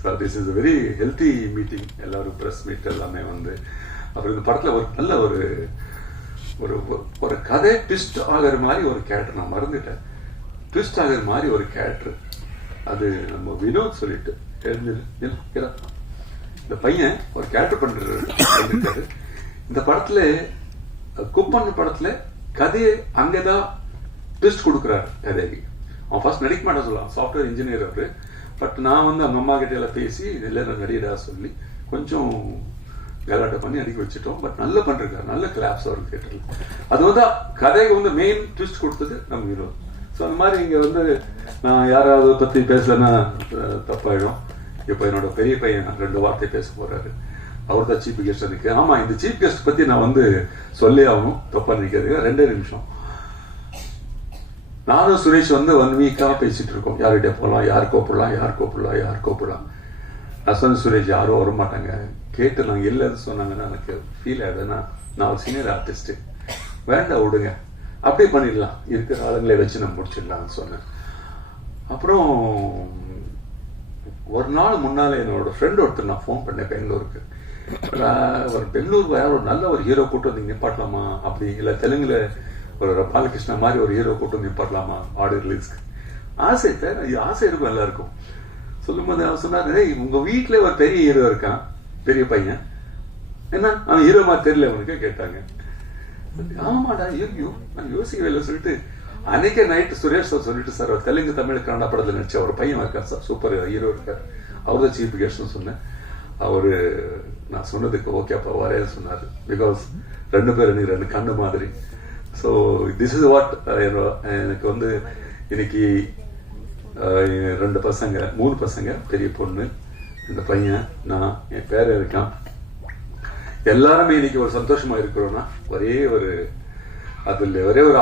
So this is very healthy meeting. எல்லாரும் ப்ரெஸ் மீட் எல்லாமே வந்து அப்புறம் இந்த படத்துல ஒரு நல்ல ஒரு ஒரு கதை ட்விஸ்ட் ஆகிற மாதிரி ஒரு கேரக்டர், நான் மறந்துட்டேன், ட்விஸ்ட் ஆகிற மாதிரி ஒரு கேரக்டர். அது நம்ம வினோத் சொல்லிட்டு இந்த பையன் ஒரு கேரக்டர் பண்றாரு. இந்த படத்துல குப்பன் படத்துல கதையை அங்கதான் ட்விஸ்ட் கொடுக்குறாரு கதைக்கு. அவன் ஃபர்ஸ்ட் நடிக்க மாட்டான் சொல்லலாம், சாஃப்ட்வேர் இன்ஜினியர் அவரு. பட் நான் வந்து அவங்க அம்மா கிட்ட எல்லாம் பேசி இதில் நடிகரா சொல்லி கொஞ்சம் கலாட்டம் பண்ணி அடிக்க வச்சுட்டோம். பட் நல்லா பண்றாரு, நல்ல கிளாப்ஸ் அவருக்கு தியேட்டர்ல. அது வந்து கதைக்கு வந்து மெயின் ட்விஸ்ட் கொடுத்தது நம்ம வினோத். ஸோ அந்த மாதிரி இங்க வந்து நான் யாராவது பத்தி பேசலன்னா தப்பாயிடும். இப்ப என்னோட பெரிய பையன் 2 வார்த்தை பேச போறாரு. அவர் தான் சீஃப் கெஸ்ட் இருக்கு. ஆமா, இந்த சீஃப் கெஸ்ட் பத்தி நான் வந்து சொல்லி ஆகணும், தப்பா நினைக்காதீங்க. 2 நிமிஷம். நானும் சுரேஷ் வந்து 1 வீக்கா பேசிட்டு இருக்கோம், யார்கிட்ட போகலாம், யார் கூப்பிடலாம். நான் சொன்ன சுரேஷ் யாரும் வர மாட்டாங்க, கேட்டு நாங்க இல்லைன்னு சொன்னாங்கன்னா எனக்கு ஃபீல் ஆகுதுன்னா நான் ஒரு சீனியர் ஆர்டிஸ்ட், வேண்டாம் விடுங்க, அப்படியே பண்ணிடலாம், இருக்கிற ஆளுங்களே வச்சு நம்ம முடிச்சிடலாம்னு சொன்னேன். அப்புறம் ஒரு நாள் முன்னால என்னோட ஃப்ரெண்ட் ஒருத்தர் நான் ஃபோன் பண்ணேன் பெங்களூருக்கு. ஒரு பெங்களூர் வேற ஒரு நல்ல ஒரு ஹீரோ கூட்டு வந்து நிப்பாட்டலாமா, அப்படி இல்லை தெலுங்குல ஒரு பாலகிருஷ்ணா மாதிரி ஒரு ஹீரோ கூட்டு வந்து நிப்பாட்டலாமா ஆடியோ ரிலீஸ்க்கு. ஆசை இருக்கும் எல்லாருக்கும். சொல்லும்போது அவன் சொன்னாரு, உங்க வீட்டுல ஒரு பெரிய ஹீரோ இருக்கான், பெரிய பையன், என்ன அவன் ஹீரோ மாதிரி தெரியல அவனுக்கு கேட்டாங்க. ஆமாடா, ஐயோ நான் யோசிக்கவே இல்லை சொல்லிட்டு அன்னைக்கே நைட்டு சுரேஷ் சார் சொல்லிட்டு, சார் தெலுங்கு தமிழ் கன்னடா படத்துல நடிச்ச ஒரு பையன் இருக்கார் சார், சூப்பர் ஹீரோ இருக்கார், அவர் தான் சீஃப் கெஸ்ட்னு சொன்னேன். அவரு நான் சொன்னதுக்கு ஓகே அப்பா வரேன்னு சொன்னாரு. பிகாஸ் 2 பேர் எனக்கு 2 கண்ணு மாதிரி. ஸோ திஸ் இஸ் வாட் எனக்கு வந்து இன்னைக்கு 2 பசங்க 3 பசங்க, பெரிய பொண்ணு, இந்த பையன், நான், என் பேர இருக்கான். எல்லாருமே இன்னைக்கு ஒரு சந்தோஷமா இருக்கிறோம்னா ஒரே ஒரு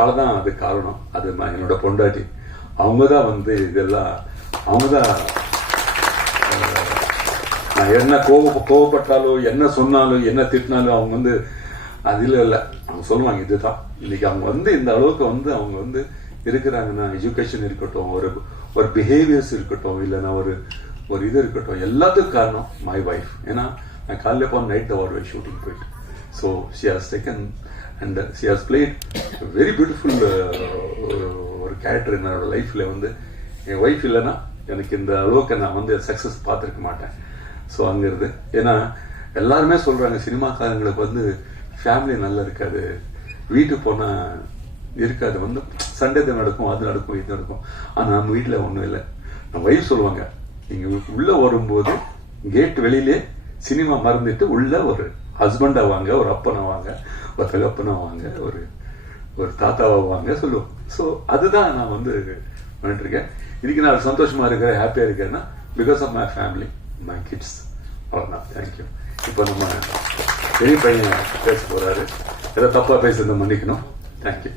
ஆள் தான் அது காரணம். அது என்னோட பொண்டாட்டி. அவங்க தான் வந்து இதெல்லாம், அவங்க தான் நான் என்ன கோவப்பட்டாலும் என்ன சொன்னாலும் என்ன திட்டினாலும் அவங்க வந்து அது இல்லை அவங்க சொல்லுவாங்க இதுதான். இன்னைக்கு அவங்க வந்து இந்த அளவுக்கு வந்து அவங்க வந்து இருக்கிறாங்கன்னா, எஜுகேஷன் இருக்கட்டும், ஒரு பிஹேவியர்ஸ் இருக்கட்டும், இல்லைன்னா ஒரு இது இருக்கட்டும், எல்லாத்துக்கும் காரணம் மை வைஃப். ஏன்னா நான் காலையில் போன நைட் அவர் ஷூட்டிங் போயிட்டு, so she has taken and she has played very beautiful ஒரு கேரக்டர் என்னோட லைஃப்ல. வந்து என் ஒய்ஃப் இல்லைன்னா எனக்கு இந்த அளவுக்கு நான் வந்து சக்ஸஸ் பார்த்துருக்க மாட்டேன். ஸோ அங்கிருந்து ஏன்னா எல்லாருமே சொல்றாங்க சினிமாக்காரங்களுக்கு வந்து ஃபேமிலி நல்லா இருக்காது, வீட்டுக்கு போனா இருக்காது, வந்து சண்டே தான் நடக்கும், அது நடக்கும், இது நடக்கும். ஆனா நம்ம வீட்டுல ஒண்ணும் இல்லை. நம்ம ஒய்ஃப் சொல்லுவாங்க, நீங்க உள்ள வரும்போது கேட் வெளியிலே சினிமா மறந்துட்டு உள்ள ஒரு ஹஸ்பண்டா வாங்க, ஒரு அப்பனா வாங்க, ஒரு தகப்பனா வாங்க, ஒரு தாத்தாவா வாங்க சொல்லுவோம். ஸோ அதுதான் நான் வந்து பண்ணிட்டு இருக்கேன். இன்னைக்கு நான் சந்தோஷமா இருக்கிறேன், ஹாப்பியா இருக்கேன்னா because of my family, my kids. அவ்வளோதான். தேங்க்யூ. இப்போ நம்ம பெரிய பையன் பேச போறாரு. ஏதோ தப்பா பேசுறத மன்னிக்கணும். தேங்க்யூ.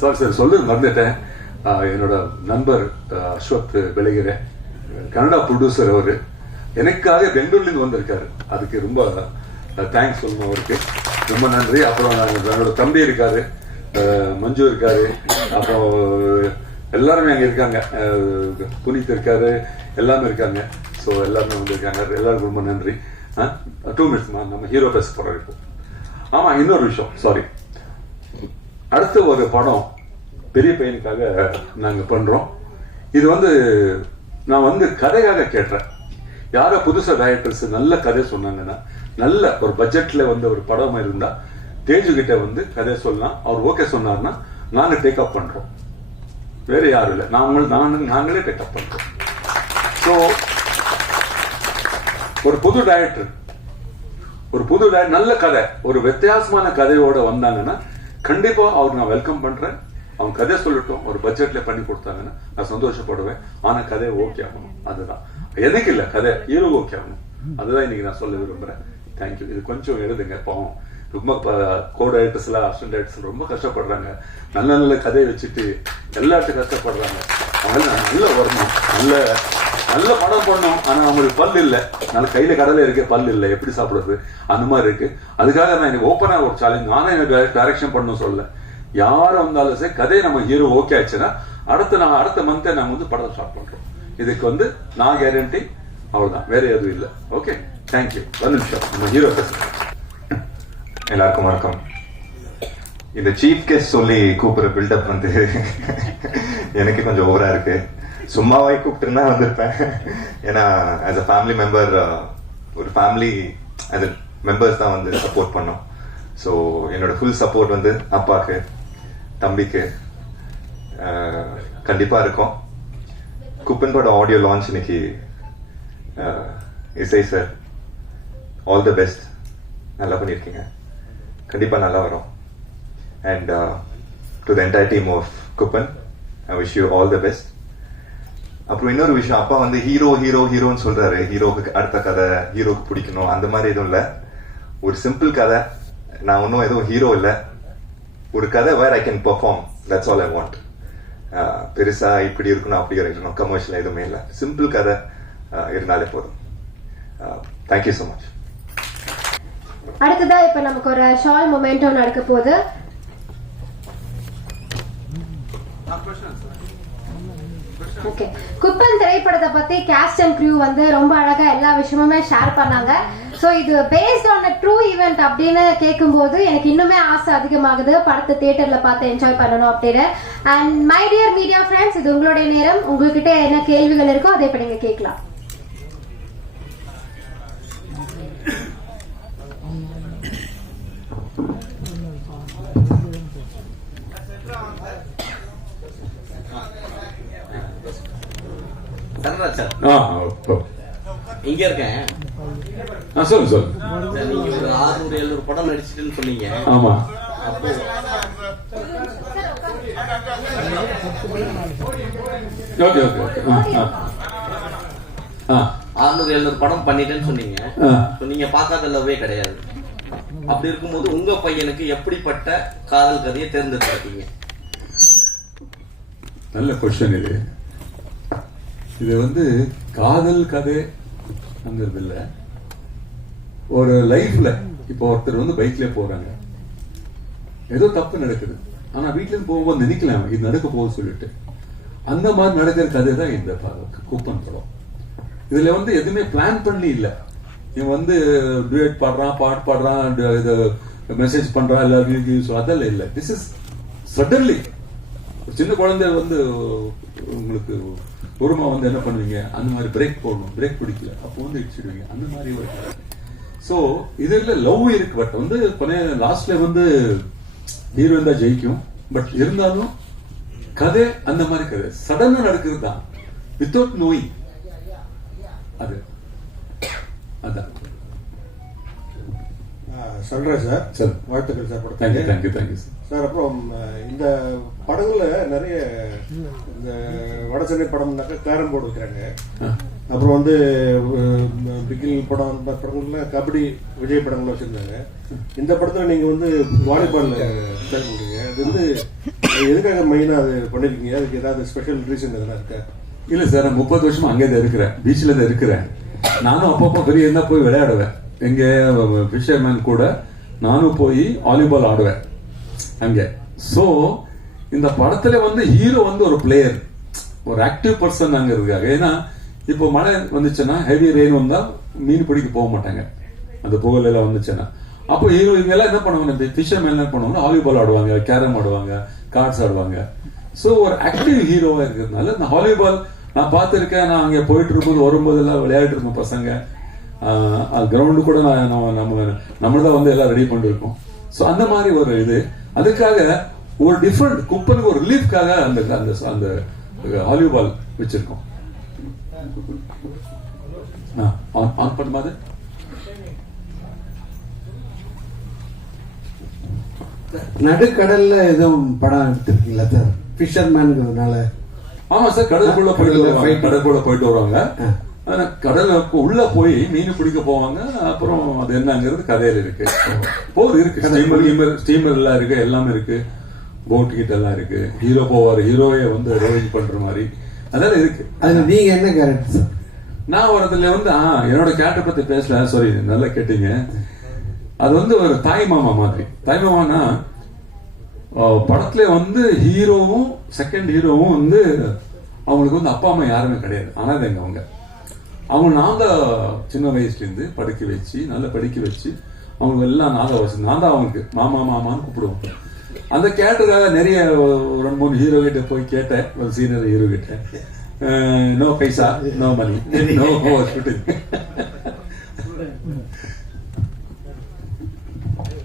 சார் சொல்லு மறந்துட்டேன். என்னோட நண்பர் அஸ்வத் பெலகிர, கன்னடா ப்ரொடியூசர். அவரு எனக்காக பெங்களூர்ல இருந்து வந்திருக்காரு. அதுக்கு ரொம்ப தேங்க்ஸ் சொல்லணும் அவருக்கு. ரொம்ப நன்றி. அப்புறம் என்னோட தம்பி இருக்காரு, மஞ்சு இருக்காரு, அப்புறம் எல்லாருமே அங்க இருக்காங்க, புனித் இருக்காரு, எல்லாமே இருக்காங்க. ஸோ எல்லாருமே வந்திருக்காங்க. எல்லாருக்கும் ரொம்ப நன்றி. 2 minutes நம்ம ஹீரோ பேச போறோம் இப்போ. ஆமா, இன்னொரு விஷயம், சாரி. அடுத்த ஒரு படம் பெரிய பையனுக்காக நாங்க பண்றோம். இது வந்து நான் வந்து கதையாக கேட்டேன். யாரோ புதுசா டைரக்டர்ஸ் நல்ல கதை சொன்னாங்கன்னா, நல்ல ஒரு பட்ஜெட்ல வந்து ஒரு படம் இருந்தா தேஜு கிட்ட வந்து கதை சொல்லலாம். அவர் ஓகே சொன்னார்னா நாங்க டேக் அப் பண்றோம். வேற யாரும் இல்லை, நாங்களே டேக் அப் பண்றோம். ஸோ ஒரு புது டைரக்டர் நல்ல கதை, ஒரு வித்தியாசமான கதையோட வந்தாங்கன்னா கண்டிப்பா அவர் நான் வெல்கம் பண்றேன். அவங்க கதை சொல்லட்டும், ஒரு பட்ஜெட்ல பண்ணி கொடுத்தாங்கன்னா நான் சந்தோஷப்படுவேன். ஆனா கதை ஓகே ஆகணும். அதுதான் எனக்கு இல்ல, கதை ஹீரோ ஓகே ஆகணும். அதுதான் இன்னைக்கு நான் சொல்ல விரும்புறேன். தேங்க்யூ. இது கொஞ்சம் எழுதுங்க. பாவம் ரொம்ப கோ டைரக்டர்ஸ் எல்லாம், அசிஸ்டன்ட் டைரக்டர்ஸ் ரொம்ப கஷ்டப்படுறாங்க. நல்ல கதையை வச்சுட்டு எல்லாத்துக்கும் கஷ்டப்படுறாங்க. அவங்க நல்ல வரணும், நல்ல படம் பண்ணணும். ஆனா அவங்களுக்கு பல் இல்லை, நல்ல கையில கடலை இருக்கு, பல் இல்லை, எப்படி சாப்பிடுறது அந்த மாதிரி இருக்கு. அதுக்காக நான் எனக்கு ஓப்பனா ஒரு சேலஞ்ச், நானே எனக்கு டைரக்ஷன் பண்ணணும் சொல்ல. யாரும் வந்தாலும் சரி, கதையை நம்ம ஹீரோ ஓகே ஆச்சுன்னா அடுத்த மந்த் நாங்க வந்து படத்தை ஸ்டார்ட் பண்றோம். இதுக்கு வந்து நான் கேரண்டி. அவ்வளவுதான், வேற எதுவும் இல்லை. Okay, thank you. ஒரு நிமிஷம் நம்ம ஹீரோ பேசுறோம். எல்லாருக்கும் வணக்கம். இந்த சீஃப் கெஸ்ட் சொல்லி கூப்பிடுற பில்டப் வந்து எனக்கு கொஞ்சம் ஓவரா இருக்கு. சும்மாவே கூப்பிட்டுருந்தா வந்திருப்பேன். ஏன்னா ஆஸ் அ ஃபேமிலி மெம்பர், ஒரு ஃபேமிலி ஆஸ் அ மெம்பர்ஸ் தான் வந்து சப்போர்ட் பண்ணோம். ஸோ என்னோட ஃபுல் சப்போர்ட் வந்து அப்பாக்கு, தம்பிக்கு கண்டிப்பா இருக்கும். குப்பன்போட ஆடியோ லான்ச் இன்னைக்கு. இசை சார், ஆல் த பெஸ்ட். நல்லா பண்ணியிருக்கீங்க, கண்டிப்பா நல்லா வரும். And to the entire team of Kuppan, I wish you all the best. அப்புறம் இன்னொரு விஷயம், அப்பா வந்து ஹீரோன்னு சொல்றாரு. ஹீரோக்கு அடுத்த கதை, ஹீரோக்கு பிடிக்கணும் அந்த மாதிரி எதுவும் இல்லை. ஒரு சிம்பிள் கதை. நான் ஒன்றும் எதுவும் ஹீரோ இல்லை. ஒரு கதை where I can perform, that's all I want. பெருசா இப்படி இருக்கணும் அப்படி இருக்கணும் கமர்ஷியல் எதுவுமே இல்லை. சிம்பிள் கதை இருந்தாலே போதும். Thank you so much. அடுத்ததா இப்ப நமக்கு ஒரு ஷால் மொமெண்டோ நடக்க போகுது. ஓகே, குப்பன் திரைப்படத்தை பத்தி கேஸ்ட் அண்ட் க்ரூ வந்து ரொம்ப அழகா எல்லா விஷயமுமே ஷேர் பண்ணாங்க. ஸோ இது based on a true event அப்படின்னு கேட்கும்போது எனக்கு இன்னுமே ஆசை அதிகமாகுது, படத்தை தியேட்டர்ல பார்த்து என்ஜாய் பண்ணணும் அப்படின்னு. And my dear media friends, இது உங்களுடைய நேரம். உங்ககிட்ட என்ன கேள்விகள் இருக்கோ அதை இப்ப நீங்க கேட்கலாம். இங்க இருக்கேன். சொல்லு சொல்லு. நீங்க ஒரு 600-700 படம் நடிச்சிட்டுன்னு சொன்னீங்க. ஆமா. அப்போ ஓகே ஓகே ஓகே. 600-700 படம் பண்ணிட்டேன்னு சொன்னீங்க. நீங்க பார்க்காத லவ்வே கிடையாது. அப்படி இருக்கும்போது உங்க பையனுக்கு எப்படிப்பட்ட காதல் கதையை தேர்ந்தெடுத்திருக்கீங்க? நல்ல கொஸ்டின் இது. இது வந்து காதல் கதை அங்கிறது இல்ல. ஒரு லைஃப்ல இப்போ ஒருத்தர் வந்து பைக்ல போறாங்க, ஏதோ தப்பு நடக்குது, ஆனா வீட்டுல இருந்து போகும்போது நினைக்கலாம் இது நடக்க போகுது சொல்லிட்டு, அந்த மாதிரி நடக்கிற கதை தான் இந்த கூப்பன் படம். இதுல வந்து எதுவுமே பிளான் பண்ணி இல்ல. இவன் வந்து டுயட் பாடுறான், பாட்டு பாடுறான், இது மெசேஜ் பண்றான், எல்லாரும் அதெல்லாம் இல்ல. This is suddenly. சின்ன குழந்தை வந்து உங்களுக்கு ஒருமா வந்து என்ன பண்ணுவீங்க, அந்த மாதிரி பிரேக் போடணும், பிரேக் பிடிக்கல அப்போ வந்து இடிச்சிடுவீங்க, அந்த மாதிரி ஒரு கதை. சோ இதுல லவ் இருக்கு. பட் வந்து லாஸ்ட்ல வந்து ஹீரோயின் தான் ஜெயிக்கும். பட் இருந்தாலும் கதை அந்த மாதிரி கதை சடனா நடக்கிறது தான், வித்தவுட் நோயிங். அது அதான். சொல்றேன் சார். சார் வாழ்த்துக்கள் சார். படம் தேங்க்யூ தேங்க்யூ தேங்க்யூ சார். அப்புறம் இந்த படங்கள்ல நிறைய இந்த வடசென்னை படம்னாக்கா கேரம் போர்டு வைக்கிறாங்க. அப்புறம் வந்து பிகில் படம் படங்கள்ல கபடி விஜய் படங்கள் வச்சிருந்தாங்க. இந்த படத்துல நீங்க வந்து வாலிபால் பண்றீங்க. அது வந்து எதுக்காக மெயினா அது பண்ணிருக்கீங்க? அதுக்கு ஏதாவது ஸ்பெஷல் ரீசன் எதனா இருக்கா? இல்ல சார், நான் 30 வருஷமா அங்கே தான் இருக்கிறேன், பீச்ல தான் இருக்கிறேன். நானும் அப்பப்போ பெரிய இருந்தா போய் விளையாடுவேன். எங்க ஃபிஷர்மேன் கூட நானும் போய் வாலிபால் ஆடுவேன் அங்க. சோ இந்த படத்துல வந்து ஹீரோ வந்து ஒரு பிளேயர், ஒரு ஆக்டிவ் பர்சன் அங்க இருக்காங்க. ஏன்னா இப்போ மழை வந்துச்சுன்னா, ஹெவி ரெயின் வந்தா மீன் பிடிக்க போக மாட்டாங்க, அந்த புகழ் எல்லாம் வந்துச்சுன்னா. அப்போ ஹீரோ இவங்க எல்லாம் என்ன பண்ணுவாங்க, ஃபிஷர்மேன் என்ன பண்ணுவாங்க, வாலிபால் ஆடுவாங்க, கேரம் ஆடுவாங்க, கார்ட்ஸ் ஆடுவாங்க. சோ ஒரு ஆக்டிவ் ஹீரோவா இருக்கிறதுனால இந்த வாலிபால் நான் பார்த்திருக்கேன். நான் அங்க போயிட்டு இருக்கும்போது வரும்போது எல்லாம் விளையாட்டு இருக்கோம் பசங்க. கிரவுண்டு கூட நம்மளதான் வந்து எல்லாம் ரெடி பண்ணிருக்கோம். சோ அந்த மாதிரி ஒரு இது, அதுக்காக ஒரு டிஃபரெண்ட் குப்பனுக்கு ஒரு ரிலீஃப்காக அந்த அந்த வாலிபால் வச்சிருக்கோம். ஆன் பண்ணுமாது நடுக்கடல்ல எதுவும் படம் எடுத்திருக்கீங்களா சார்? ஃபிஷர்மேன்ங்கிறதுனால. ஆமா சார், கடலுக்குள்ள போயிட்டு வருவாங்க. கடல்ல உள்ள போய் மீன் பிடிக்க போவாங்க. அப்புறம் அது என்னங்கிறது கதையில இருக்கு. போர் இருக்கு, ஸ்டீமர் எல்லாம் இருக்கு, எல்லாமே இருக்கு, போட் கிட்ட எல்லாம் இருக்கு. ஹீரோ போவாரு, ஹீரோயை வந்து ரோவிங் பண்ற மாதிரி அதெல்லாம் இருக்கு. அதுல நீங்க என்ன கேரக்டர் சார்? நான் வரதுல வந்து என்னோட கேரக்டர் பத்தி பேசல. சாரி, நல்லா கேட்டீங்க. அது வந்து ஒரு தாய் மாமா மாதிரி. தாய் மாமானா படத்துல வந்து ஹீரோவும் செகண்ட் ஹீரோவும் வந்து அவங்களுக்கு வந்து அப்பா அம்மா யாருமே கிடையாது, அனாதைங்க அவங்க நான் தான் சின்ன வயசுல இருந்து படிக்க வச்சு, நல்லா படிக்க வச்சு, அவங்க எல்லாம் நான் தான் வச்சு, நான் தான் அவங்களுக்கு மாமா மாமான்னு கூப்பிடுவோம். அந்த கேரக்டருக்காக நிறைய 2-3 ஹீரோ கிட்ட போய் கேட்டேன், ஒரு சீனியர் ஹீரோ கிட்ட. No paisa, no money, no shooting.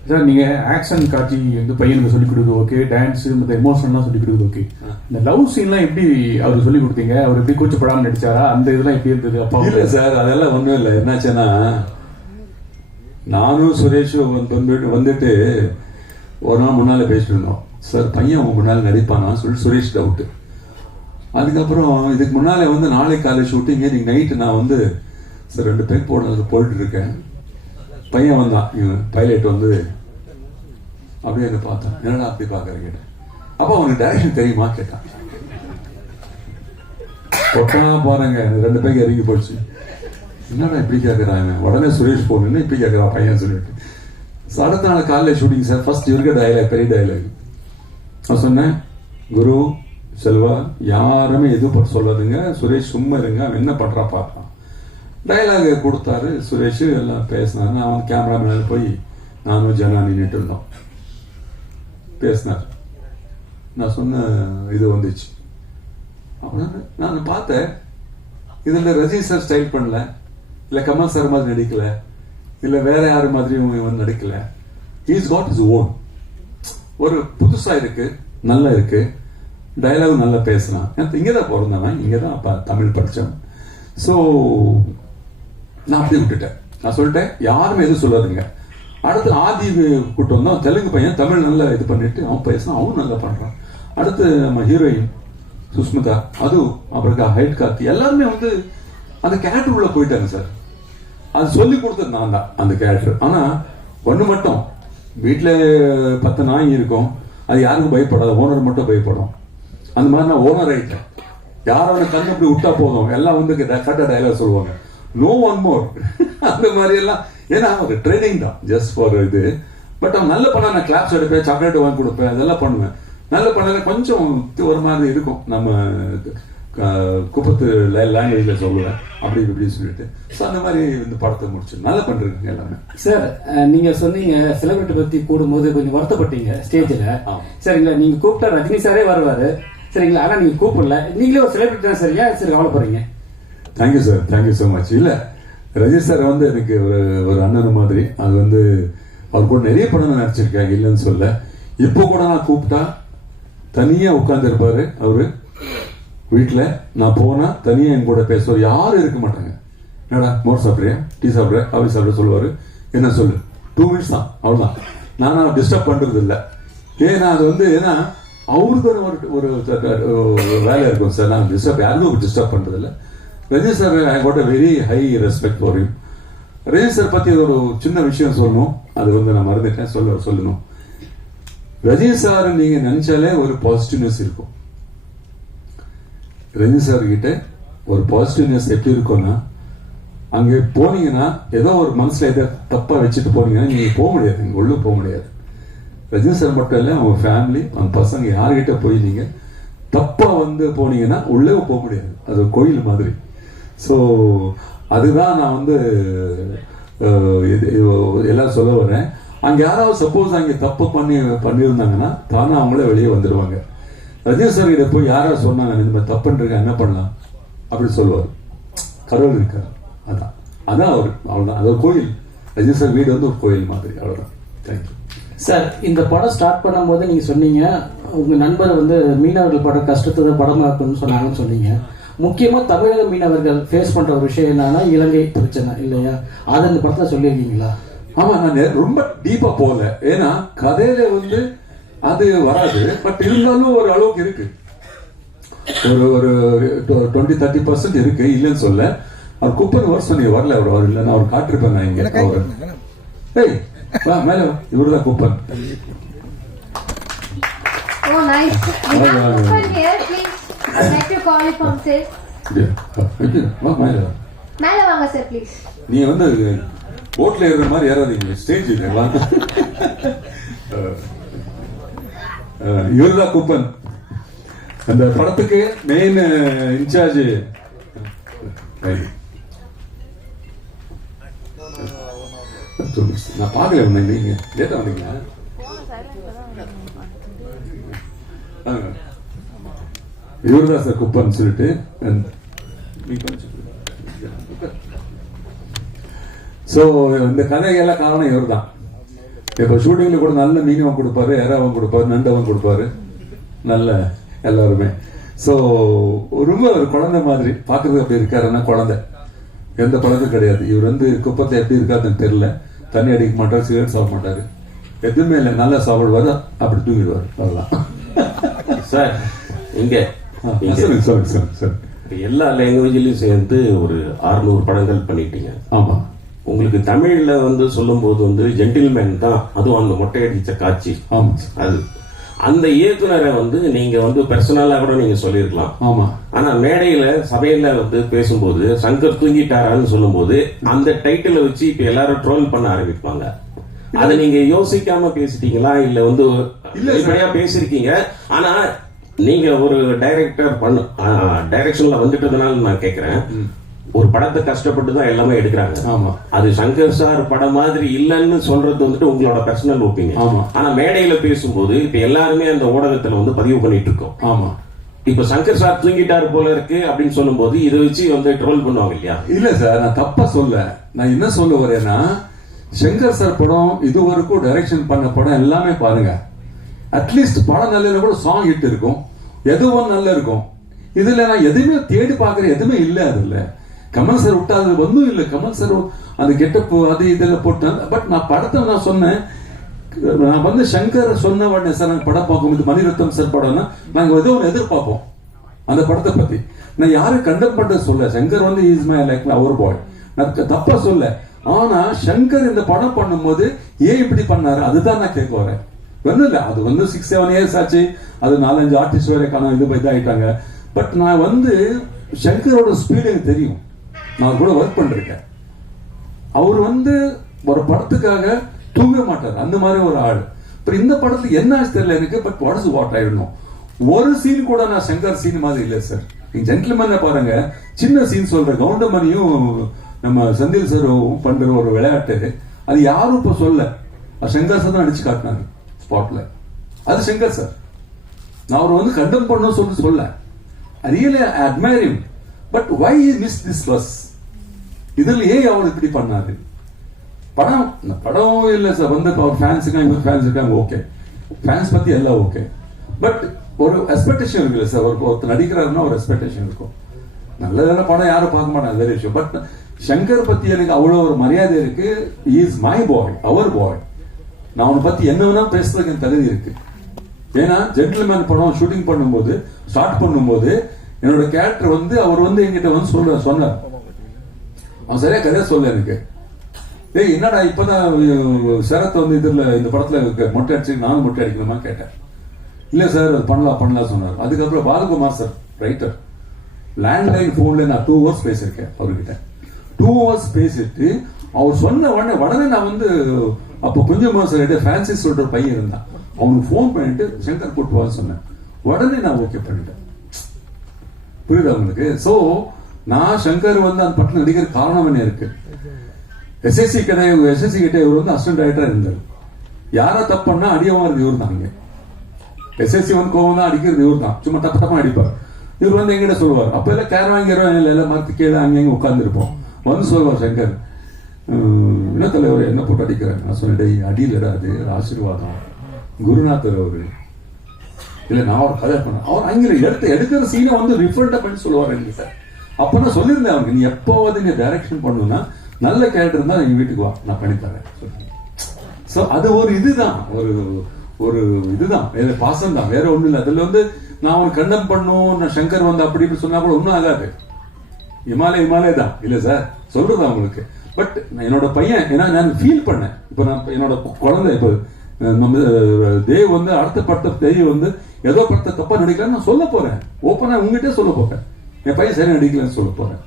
Sir, நீங்க ஆக்ஷன் காட்சி வந்து பையனுக்கு சொல்லிக் கொடுக்குது ஓகே, டான்ஸ் மற்ற எமோஷன்லாம் சொல்லிக் கொடுக்குது ஓகே. இந்த லவ் சீன்லாம் எப்படி அவருக்கு சொல்லிக் கொடுத்தீங்க? அவர் எப்படி கூச்சப்படாம நடிச்சாரா? அந்த இதெல்லாம் எப்படி இருந்தது? அப்பா இல்ல சார், அதெல்லாம் ஒண்ணும் இல்லை. என்னாச்சுன்னா, நானும் சுரேஷும் வந்துட்டு ஒரு நாள் முன்னால பேசிட்டு இருந்தோம். சார், பையன் உங்க முன்னால நடிப்பானா சொல்லி சுரேஷ் டவுட். அதுக்கப்புறம் இதுக்கு முன்னாலே வந்து நாளை காலை ஷூட்டிங், இன்னைக்கு நைட்டு நான் வந்து சார் 2 பேர் போயிட்டு இருக்கேன். பையன் வந்தான், இவன் பைலட் வந்து அப்படியே என்ன பார்த்தான். என்னடா அப்படி பாக்குறீங்க? அப்ப அவனுக்கு டைரக்ஷன் தெரியுமா கேட்டான். கொட்டா பாருங்க, 2 பேருக்கு இறங்கி போச்சு. என்னடா இப்படி கேட்கறாங்க? உடனே சுரேஷ் போன இப்படி கேட்கறான் பையன் சொல்லிட்டு. அடுத்த நாள் காலையில் ஷூட்டிங் சார். ஃபர்ஸ்ட் இருக்க டயலாக், பெரிய டயலாக். நான் சொன்னேன், குரு செல்வா யாருமே எதுவும் சொல்லாதுங்க, சுரேஷ் சும்மா இருங்க, அவன் என்ன பண்றா பார்ப்பான். டயலாக் கொடுத்தாரு சுரேஷ், எல்லாம் பேசினாரு. நான் கேமராமேன் போய் நானும் ஜனா நின்றுட்டு இருந்தோம், பேசினார். நான் சொன்ன இது வந்துச்சு. நான் பார்த்தேன், இதுல ரஜினி சார் ஸ்டைல் பண்ணல, இல்ல கமல் சார் மாதிரி நடிக்கல, இல்ல வேற யாரு மாதிரியும் இவன் நடிக்கல. He's got his own. ஒரு புதுசா இருக்கு, நல்லா இருக்கு, டயலாக் நல்லா பேசலாம். இங்கதான் பிறந்தவன், இங்கதான் தமிழ் படிச்சவன். ஸோ நான் அப்படியே விட்டுட்டேன். நான் சொல்லிட்டேன், யாருமே எதுவும் சொல்லாதுங்க. அடுத்து ஆதி கூட்டம் தான், தெலுங்கு பையன், தமிழ் நல்லா இது பண்ணிட்டு அவன் பேசினா அவனும் நல்லா பண்றான். அடுத்து நம்ம ஹீரோயின் சுஷ்மிதா, அது அப்புறம் ஹைட் கார்த்தி, எல்லாருமே வந்து அந்த கேரக்டர் உள்ள போயிட்டாங்க சார். அது சொல்லி கொடுத்தது நான் தான் அந்த கேரக்டர். ஆனா ஒண்ணு மட்டும், வீட்டுல 10 நாய் இருக்கும், அது யாருக்கும் பயப்படாது, ஓனர் மட்டும் பயப்படும். அந்த மாதிரி நான் ஓனர் ஆயிட்டேன். யாரோட கண்ணு அப்படி விட்டா போதும், எல்லாம் வந்து கட்ட டயலாக் சொல்லுவாங்க, நோ ஒன் மோர் அந்த மாதிரி எல்லாம். ஏன்னா ஒரு ட்ரைனிங் தான், ஜஸ்ட் ஃபார் இது. பட் அவன் நல்ல பண்ணா நான் கிளாப்ஸ் எடுப்பேன், சாக்லேட் வாங்கி கொடுப்பேன், அதெல்லாம் பண்ணுவேன். நல்ல பண்ணல கொஞ்சம் ஒரு மாதிரி இருக்கும், நம்ம குப்பத்து லாங்குவேஜ்ல சொல்லுவேன், அப்படி இப்படி சொல்லிட்டு. ஸோ அந்த மாதிரி இந்த படத்தை முடிச்சு நல்லா பண்றீங்க எல்லாமே. சார், நீங்க சொன்னீங்க செலிபிரிட்டி பத்தி கூடும்போது கொஞ்சம் வருத்தப்பட்டீங்க ஸ்டேஜ்ல. சரிங்களா, நீங்க கூப்பிட்டா ரஜினி சாரே வருவாரு, சரிங்களா, ஆனா நீங்க கூப்பிடல. நீங்களே ஒரு செலிபிரிட்டி தான் சார், ஏன் சரி கவலைப்படுறீங்க? Thank you sir, thank you so much. இல்ல ரஜினி சார் வந்து எனக்கு ஒரு அண்ணன் மாதிரி. அது வந்து அவர் கூட நிறைய படம் நடிச்சிருக்காங்க, இல்லைன்னு சொல்ல. இப்போ கூட நான் கூப்பிட்டா தனியா உட்கார்ந்து இருப்பாரு அவரு வீட்டுல. நான் போனா தனியா என் கூட பேசுவார், யாரும் இருக்க மாட்டாங்க. என்னடா மோர் சாப்பிட்றியா, டீ சாப்பிட்றியா, அப்படி சாப்பிட சொல்லுவாரு. என்ன சொல்லு, 2 மினிட்ஸ் தான், அவ்வளவுதான். நான் டிஸ்டர்ப் பண்றது இல்லை. ஏன்னா அது வந்து ஏன்னா அவருக்கு ஒரு வேலை இருக்கும் சார். நான் டிஸ்டர்ப் யாருக்கும் டிஸ்டர்ப் பண்றது இல்லை. Rajini sir I got a very high respect for you. Rajini sir பத்தி ஒரு சின்ன விஷயம் சொல்லணும், அது வந்து நான் மறந்துட்டேன், சொல்லணும். ரஜினி சார் நீங்க நினைச்சாலே ஒரு பாசிட்டிவ்னஸ் இருக்கும். ரஜினி சார் கிட்ட ஒரு பாசிட்டிவ்னஸ் எப்படி இருக்கும்னா, அங்கே போனீங்கன்னா ஏதோ ஒரு மனசுல ஏதோ தப்பா வச்சுட்டு போனீங்கன்னா நீங்க போக முடியாது, நீங்க உள்ள போக முடியாது. ரஜினி சார் மட்டும் இல்ல, அவங்க ஃபேமிலி, அவங்க பசங்க யாருகிட்ட போய் நீங்க தப்பா வந்து போனீங்கன்னா உள்ளே போக முடியாது. அது ஒரு கோயில் மாதிரி. ஸோ அதுதான் நான் வந்து எல்லாம் சொல்ல வரேன். அங்க யாராவது சப்போஸ் அங்கே தப்பு பண்ணியிருந்தாங்கன்னா தானே அவங்களே வெளியே வந்துடுவாங்க. ரஜினி சார் கிட்ட போய் யாராவது சொன்னாங்க இந்த மாதிரி தப்புன்றீங்க, என்ன பண்ணலாம் அப்படி சொல்லுவார். கடவுள் இருக்காரு, அதான் அவர், அவ்வளவுதான். அது ஒரு கோயில். ரஜினி சார் வீடு வந்து ஒரு கோயில் மாதிரி, அவ்வளவுதான். Thank you sir. இந்த படம் ஸ்டார்ட் பண்ணும்போது நீங்க சொன்னீங்க உங்க நண்பர் வந்து மீனவர்கள் பட கஷ்டத்தை படமாக்கணும்னு சொன்னாங்கன்னு சொன்னீங்க. முக்கியமா தமிழக மீனவர்கள் ஃபேஸ் பண்ற ஒரு விஷயம் என்னன்னா இலங்கை பிரச்சனை இல்லையா, அதை இந்த படத்துல சொல்லியிருக்கீங்களா? ஆமா, நான் ரொம்ப டீப்பா போகல. ஏன்னா கதையில வந்து அது வராது. பட் இருந்தாலும் ஒரு அளவுக்கு இருக்கு, ஒரு 20-30% இருக்கு, இல்லைன்னு சொல்ல. அவர் குப்பன் வருஷம் நீ வரல, அவர் இல்லை, நான் அவர் காட்டிருப்பேன். நான் இங்க அவர் ஏய் வா மேல, இவருதான் Kuppan. Oh nice. We have Kupan here, please. I'd like to call you from sir. வா மேல. மேல வாங்க சார் ப்ளீஸ். நீ வந்து போட்ல ஏறுற மாதிரி ஏறாதீங்க, ஸ்டேஜ் இது. இவருதான் குப்பன். அந்த படத்துக்கு மெயின் இன்சார்ஜ். நான் பாக்கல, நீங்க லேட்டா வந்தீங்களா? இவருதான் சார் குப்பன் சொல்லிட்டு. சோ இந்த கதைகெல்லாம் காரணம் இவர் தான். இப்ப ஷூட்டிங்ல கூட நல்ல மீனவன் கொடுப்பாரு, எறாவன் கொடுப்பாரு, நண்டவன் கொடுப்பாரு, நல்ல எல்லாருமே. சோ ரொம்ப ஒரு குழந்தை மாதிரி பாக்குறது. அப்படி இருக்காருன்னா குழந்தை, எந்த பழக்கம் கிடையாது. இவர் வந்து குப்பத்தை எப்படி இருக்காருன்னு தெரியல. தண்ணி அடிக்க மாட்டாரு, சிகரெட் சாப்பிட மாட்டாரு, எதுவுமே இல்லை. நல்லா சாப்பிடுவாரு, அப்படி தூங்கிடுவாரு, அவ்வளவுதான். சார் இங்க எல்லா லாங்குவேஜ்லயும் சேர்ந்து ஒரு 600 படங்கள் பண்ணிட்டீங்க. ஆமா. உங்களுக்கு தமிழ்ல வந்து சொல்லும் போது வந்து ஜென்டில்மேன் தான், அதுவும் அந்த மொட்டையடிச்ச காட்சி, அது அந்த இயக்குனரை வந்து நீங்க வந்து பர்சனலா கூட நீங்க சொல்லிருக்கலாம். ஆமா. ஆனா மேடையில சபையில வந்து பேசும்போது சங்கர் தூங்கிட்டாரான்னு சொல்லும் போது அந்த டைட்டில வச்சு இப்ப எல்லாரும் ட்ரோல் பண்ண ஆரம்பிப்பாங்க. அதை நீங்க யோசிக்காம பேசிட்டீங்களா, இல்ல வந்து இல்லையா பேசிருக்கீங்க? ஆனா நீங்க ஒரு டைரக்டர் டைரக்ஷன்ல வந்துட்டதுனால நான் கேக்குறேன், ஒரு படத்தை கஷ்டப்பட்டு தான் எல்லாமே எடுக்கிறாங்க. ஆமா. அது சங்கர் சார் படம் மாதிரி இல்லைன்னு சொல்றது வந்துட்டு உங்களோட பர்சனல் ஒப்பீனியன். ஆமா. ஆனா மேடையில பேசும்போது இப்ப எல்லாருமே அந்த ஊடகத்துல வந்து பதிவு பண்ணிட்டு இருக்கோம். ஆமா. இப்ப சங்கர் சார் தூங்கிட்டாரு போல இருக்கு அப்படின்னு சொல்லும் போது இதை வச்சு வந்து ட்ரோல் பண்ணுவாங்க இல்லையா? இல்ல சார், நான் தப்பா சொல்ல. நான் என்ன சொல்ல வரேன்னா, சங்கர் சார் படம் இதுவரைக்கும் டைரக்ஷன் பண்ண படம் எல்லாமே பாருங்க, அட்லீஸ்ட் படம் நல்ல கூட சாங் ஹிட் இருக்கும், எதுவும் நல்லா இருக்கும். இதுல நான் எதுவுமே தேடி பாக்குறேன், எதுவுமே இல்ல. அதுல கமல் சார் விட்டா அது ஒன்றும் இல்லை. கமல் சார் அந்த கெட்டப்பு அது இதெல்லாம் போட்டேன். பட் நான் படத்தை நான் சொன்னேன், நான் வந்து சங்கர் சொன்ன உடனே சார் நாங்கள் படம் பார்க்கும் இது மணிரத்னம் சார் படம்னா நாங்கள் ஏதோ ஒன்று எதிர்பார்ப்போம் அந்த படத்தை பத்தி. நான் யாரும் கண்டம் பண்ற சொல்ல, சங்கர் வந்து இஸ் மை லைக் அவர் பாய், நான் தப்பா சொல்ல. ஆனா சங்கர் இந்த படம் பண்ணும்போது ஏன் இப்படி பண்ணாரு அதுதான் நான் கேட்க வரேன். ஒன்றும் இல்லை, அது வந்து 6-7 இயர்ஸ் ஆச்சு, அது 4-5 ஆர்டிஸ்ட் வேற காணும் இதாயிட்டாங்க. பட் நான் வந்து சங்கரோட ஸ்பீடு எனக்கு தெரியும், நான் கூட ஒர்க் பண்ணிருக்கேன். அவர் வந்து ஒரு படத்துக்காக தூங்க மாட்டார், அந்த மாதிரி ஒரு ஆள். அப்புறம் இந்த படத்துல என்ன ஆச்சு தெரியல எனக்கு, பட் வாட் இஸ் வாட் ஆயிடணும். ஒரு சீன் கூட நான் சங்கர் சீன் மாதிரி இல்லை சார். நீங்க ஜென்டில்மேன் பாருங்க, சின்ன சீன் சொல்ற கவுண்டமணியும் நம்ம செந்தில் சாரும் பண்ற ஒரு விளையாட்டு, அது யாரும் இப்ப சொல்ல, சங்கர் சார் தான் அடிச்சு காட்டினாங்க ஸ்பாட்ல. அது சங்கர் சார். நான் அவர் வந்து கண்டம் பண்ணணும் சொல்லிட்டு சொல்ல, really admire him. But why he miss this bus? இதுல ஏன் அவர் இப்படி பண்ணாரு? படம் இல்ல சார், வந்து அவர் ஃபேன்ஸ் இருக்காங்க, ஓகே, ஃபேன்ஸ் பத்தி எல்லாம் ஓகே. பட் ஒரு எக்ஸ்பெக்டேஷன் இருக்குல்ல சார், ஒருத்தர் நடிக்கிறாருன்னா ஒரு எக்ஸ்பெக்டேஷன் இருக்கும். நல்லதான படம் யாரும் பார்க்க மாட்டாங்க, வேற விஷயம். பட் சங்கர் பத்தி எனக்கு அவ்வளவு ஒரு மரியாதை இருக்கு. இஸ் மை பாய், அவர் பாய். நான் அவனை பத்தி என்ன வேணா பேசுறதுக்கு எனக்கு தகுதி இருக்கு. ஏன்னா ஜென்டில்மேன் படம் ஷூட்டிங் பண்ணும்போது, ஸ்டார்ட் பண்ணும்போது என்னோட கேரக்டர் வந்து அவர் வந்து என்கிட்ட வந்து சொன்னார். அவன் சரியா கதையா சொல்ல எனக்கு, ஏய் என்னடா இப்பதான் சரத் வந்து இதுல இந்த படத்துல மொட்டை அடிச்சு நானும் மொட்டை அடிக்கணுமா கேட்டேன். இல்ல சார் அது பண்ணலாம் சொன்னார். அதுக்கப்புறம் பாலகுமார் சார் ரைட்டர், லேண்ட்லைன் போன்ல நான் 2 hours பேசியிருக்கேன் அவர்கிட்ட. 2 hours பேசிட்டு அவர் சொன்ன உடனே நான் வந்து அப்போ கொஞ்சம் சார் பிரான்சிஸ் சொல்ற பையன் இருந்தான், அவனுக்கு போன் பண்ணிட்டு சங்கர் கூட்டுவான்னு சொன்னேன். உடனே நான் ஓகே பண்ணிட்டேன். புரியுது அவங்களுக்கு? சோ நான் சங்கர் வந்து அந்த படத்துல நடிக்கிற காரணம் என்ன இருக்கு. எஸ்எஸ்சி கிட்ட இவர் வந்து அசிஸ்டன்ட் டைரக்டரா இருந்தார். யாரா தப்புன்னா அடியவங்க இவர் தான். எஸ்எஸ்சி வந்து கோவம் தான் அடிக்கிறது இவர் தான், சும்மா தப்பா அடிப்பார். இவர் வந்து எங்கிட்ட சொல்லுவார், அப்ப எல்லாம் கேர் வாங்கிறோம், எல்லாம் மரத்து கீழே அங்கங்க உட்கார்ந்து இருப்போம். வந்து சொல்லுவார் சங்கர், என்ன தலைவர் என்ன போட்டு அடிக்கிறாங்க. நான் சொன்னேன், அடியிலடா அது ஆசீர்வாதம், குருநாதர் அவரு இல்ல, நான் ஒரு கதை பண்ணேன். அவர் அங்க எடுக்கிற சீனை வந்து ரிஃபரண்டா பண்ணி சொல்லுவார் என்கிட்ட. அப்ப நான் சொல்லியிருந்தேன் அவனுக்கு, நீ எப்போவாது நீங்க டைரக்ஷன் பண்ணணும்னா நல்ல கேரக்டர் இருந்தா எங்க வீட்டுக்கு வா, நான் பண்ணித்தரேன். சோ அது ஒரு இதுதான், ஒரு இதுதான், வேற பாசம் தான், வேற ஒண்ணு இல்லை. அதுல வந்து நான் அவனுக்கு கண்டம் பண்ணும், நான் சங்கர் வந்து அப்படி இப்படி சொன்னா கூட ஒன்னும் ஆகாது. இமாலய தான் இல்ல சார் சொல்றது அவங்களுக்கு. பட் என்னோட பையன், ஏன்னா நான் ஃபீல் பண்ணேன். இப்ப நான் என்னோட குழந்தை, இப்ப தேவ் வந்து அடுத்த படத்தை தெய்வம் வந்து ஏதோ படத்தை தப்பா நடிக்கலான்னு நான் சொல்ல போறேன். ஓப்பனா உங்ககிட்டே சொல்ல போறேன், என் பையன் சரி நடிக்கலன்னு சொல்ல போறேன்.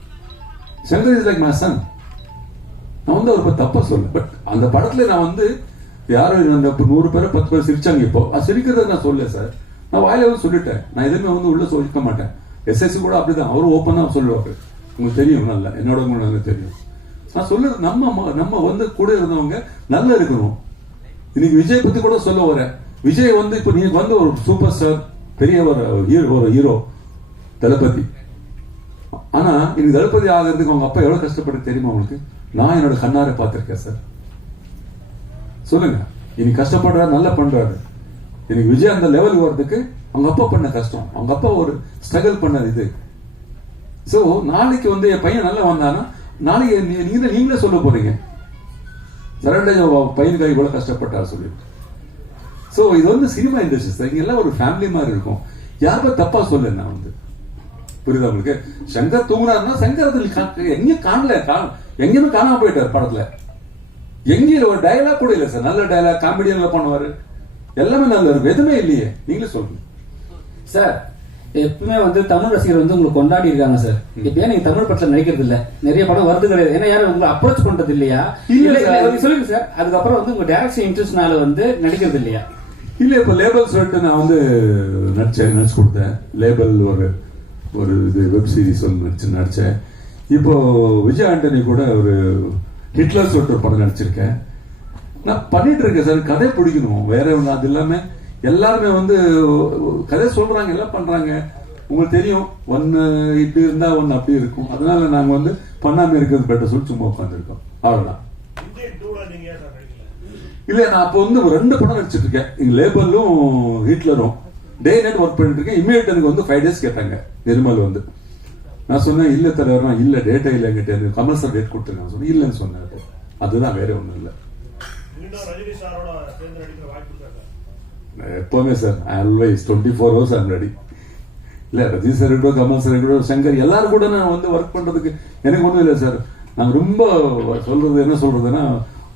Shankar is like my son. நான் வந்து அவர் தப்பா சொல்ல. பட் அந்த படத்துல நான் வந்து யாரும் அந்த 100 பேர் 10 பேர் சிரிச்சாங்க. இப்போ சிரிக்கிறத நான் சொல்ல சார், நான் வாயில வந்து சொல்லிட்டேன். நான் எதுவுமே வந்து உள்ள சொல்லிக்க மாட்டேன். எஸ்எஸ்சி கூட அப்படிதான், அவரும் ஓப்பனா சொல்லுவாரு. உங்களுக்கு தெரியும், நல்லா என்னோட நல்லா தெரியும். நான் சொல்லுறது நம்ம வந்து கூட இருந்தவங்க நல்லா இருக்கணும். இன்னைக்கு விஜய் பத்தி கூட சொல்ல வரேன். விஜய் வந்து இப்ப நீங்க வந்து ஒரு சூப்பர் ஸ்டார், பெரிய ஒரு ஹீரோ தளபதி. ஆனா இன்னைக்கு தளபதி ஆகிறதுக்கு அவங்க அப்பா எவ்வளவு கஷ்டப்பட்டு தெரியுமா உங்களுக்கு? நான் என்னோட கண்ணார பார்த்திருக்கேன் சார். சொல்லுங்க, இன்னைக்கு கஷ்டப்படுறாரு, நல்லா பண்றாரு. இன்னைக்கு விஜய் அந்த லெவலுக்கு வர்றதுக்கு அவங்க அப்பா பண்ண கஷ்டம், அவங்க அப்பா ஒரு ஸ்ட்ரகிள் பண்ணது இது. சோ நாளைக்கு வந்து என் பையன் நல்லா வந்தானா நாளைக்கு நீங்களே சொல்ல போறீங்க, சரண்டா பையனுக்காக இவ்வளவு கஷ்டப்பட்டாரு சொல்லி. சோ இது வந்து சினிமா இண்டஸ்ட்ரி சார், இங்க எல்லாம் ஒரு ஃபேமிலி மாதிரி இருக்கும். யாருமே தப்பா சொல்ல. நான் வந்து புரியுதா உங்களுக்கு? சங்கர் தூங்குனாருன்னா சங்கர் எங்க காணல, எங்கேயுமே காணாம போயிட்டார் படத்துல. எங்கேயும் ஒரு டயலாக் கூட இல்ல சார், நல்ல டயலாக் காமெடியன்ல பண்ணுவாரு, எல்லாமே நல்லா இருக்கும். எதுவுமே இல்லையே, நீங்களே சொல்லுங்க சார். எப்பவுமே வந்து தமிழ் ரசிகர் வந்து உங்களுக்கு கொண்டாடி இருக்காங்க சார். இப்ப நீங்க தமிழ் படத்துல நடிக்கிறது இல்ல, நிறைய படம் வருது கிடையாது. ஏன்னா யாரும் உங்களை அப்ரோச் பண்றது இல்லையா? சொல்லுங்க சார். அதுக்கப்புறம் வந்து உங்க டைரக்ஷன் இன்ட்ரெஸ்ட்னால வந்து நடிக்கிறது இல்லையா? இல்ல, இப்ப லேபல் சொல்லிட்டு நான் வந்து நடிச்சு கொடுத்தேன். லேபல் ஒரு இது வெப் சீரிஸ் நடிச்சேன். இப்போ விஜய் ஆண்டனி கூட ஒரு ஹிட்லர் சொல்லிட்டு ஒரு படம் நடிச்சிருக்கேன். நான் பண்ணிட்டு இருக்கேன் சார். கதை பிடிக்கணும், வேற ஒண்ணு அது இல்லாம எல்லாருமே வந்து கதை சொல்றாங்க, எல்லாம் பண்றாங்க. உங்களுக்கு தெரியும், ஒன்னு இப்படி இருந்தா ஒன்னு அப்படி இருக்கும். அதனால நாங்க வந்து பண்ணாம இருக்கிறது பெட்டர் சொல்லி சும்மா உட்கார்ந்து இருக்கோம், அவ்வளவுதான். இல்ல, நான் அப்போ வந்து 2 படம் நடிச்சிட்டு இருக்கேன். எங்க லேபலும் ஹிட்லரும் டே நைட் ஒர்க் பண்ணிட்டு இருக்கேன். இமீடியட் எனக்கு வந்து 5 days கேட்டாங்க. நிர்மல் வந்து நான் சொன்னேன் இல்ல தலைவர்னா இல்ல டேட்டா இல்லை எங்கிட்ட கமல் சார் டேட் கொடுத்துருக்காங்க சொன்னேன் இல்லைன்னு சொன்னாரு. அதுதான், வேற ஒண்ணும் இல்லை. எப்பவுமே sir always 24 hours I'm ready. இல்ல ரஜினி சார் இருக்கட்டும், கமல் சார் இருக்கட்டும், சங்கர் எல்லாரும் கூட நான் வந்து ஒர்க் பண்றதுக்கு எனக்கு ஒண்ணும் இல்லை சார். நான் ரொம்ப சொல்றது என்ன சொல்றதுன்னா,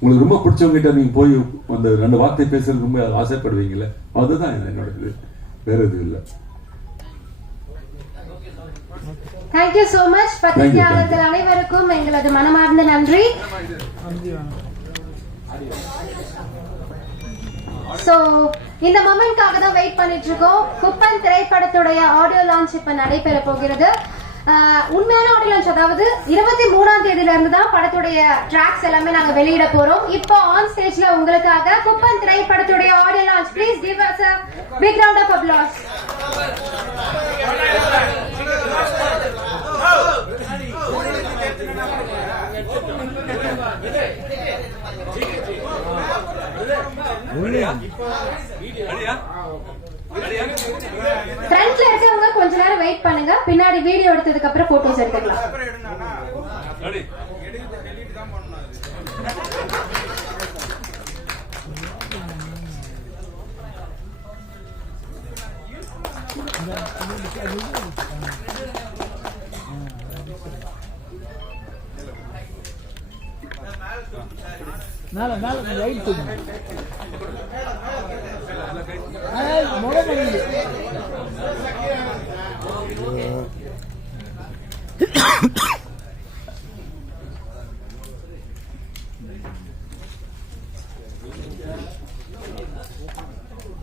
உங்களுக்கு ரொம்ப பிடிச்சவங்கிட்ட நீங்க போய் அந்த 2 வார்த்தை பேசுறது ரொம்ப ஆசைப்படுவீங்கல்ல, அதுதான் என்னோட இது, வேற எதுவும் இல்லை. Thank you so much. பத்திரிகையாளர்கள் அனைவருக்கும் எங்களது மனமார்ந்த நன்றி. சோ இந்த மொமெண்ட்காக தான் வெயிட் பண்ணிட்டு இருக்கோம். குப்பன் திரைப்படத்துடைய ஆடியோ லான்ச் இப்ப நடைபெற போகிறது. உண்மையான ஆடியோ லான்ச், அதாவது 23ஆம் தேதியில இருந்து தான் படத்துடைய ட்ராக்ஸ் எல்லாமே நாங்க வெளியிட போறோம். இப்போ ஆன் ஸ்டேஜ்ல உங்களுக்காக குப்பன் திரைப்படத்துடைய audio launch. Please give us a big round of applause. ஃப்ரண்ட்ல இருக்கவங்க கொஞ்ச நேரம் வெயிட் பண்ணுங்க, பின்னாடி வீடியோ எடுத்ததுக்கு அப்புறம் போட்டோஸ் எடுத்துக்கலாம். மேல லைட் தூங்க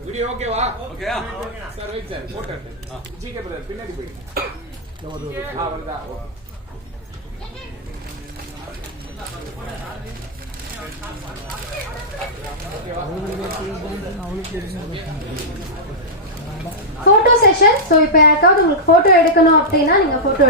வீடியோ ஓகேவா? Okay sir, wait sir, photo GK brother பின்னாடி போயிடுங்க. வருதா? Photo session. சோ இப்போ யாருக்காவது உங்களுக்கு போட்டோ எடுக்கணும் அப்படின்னா நீங்க போட்டோ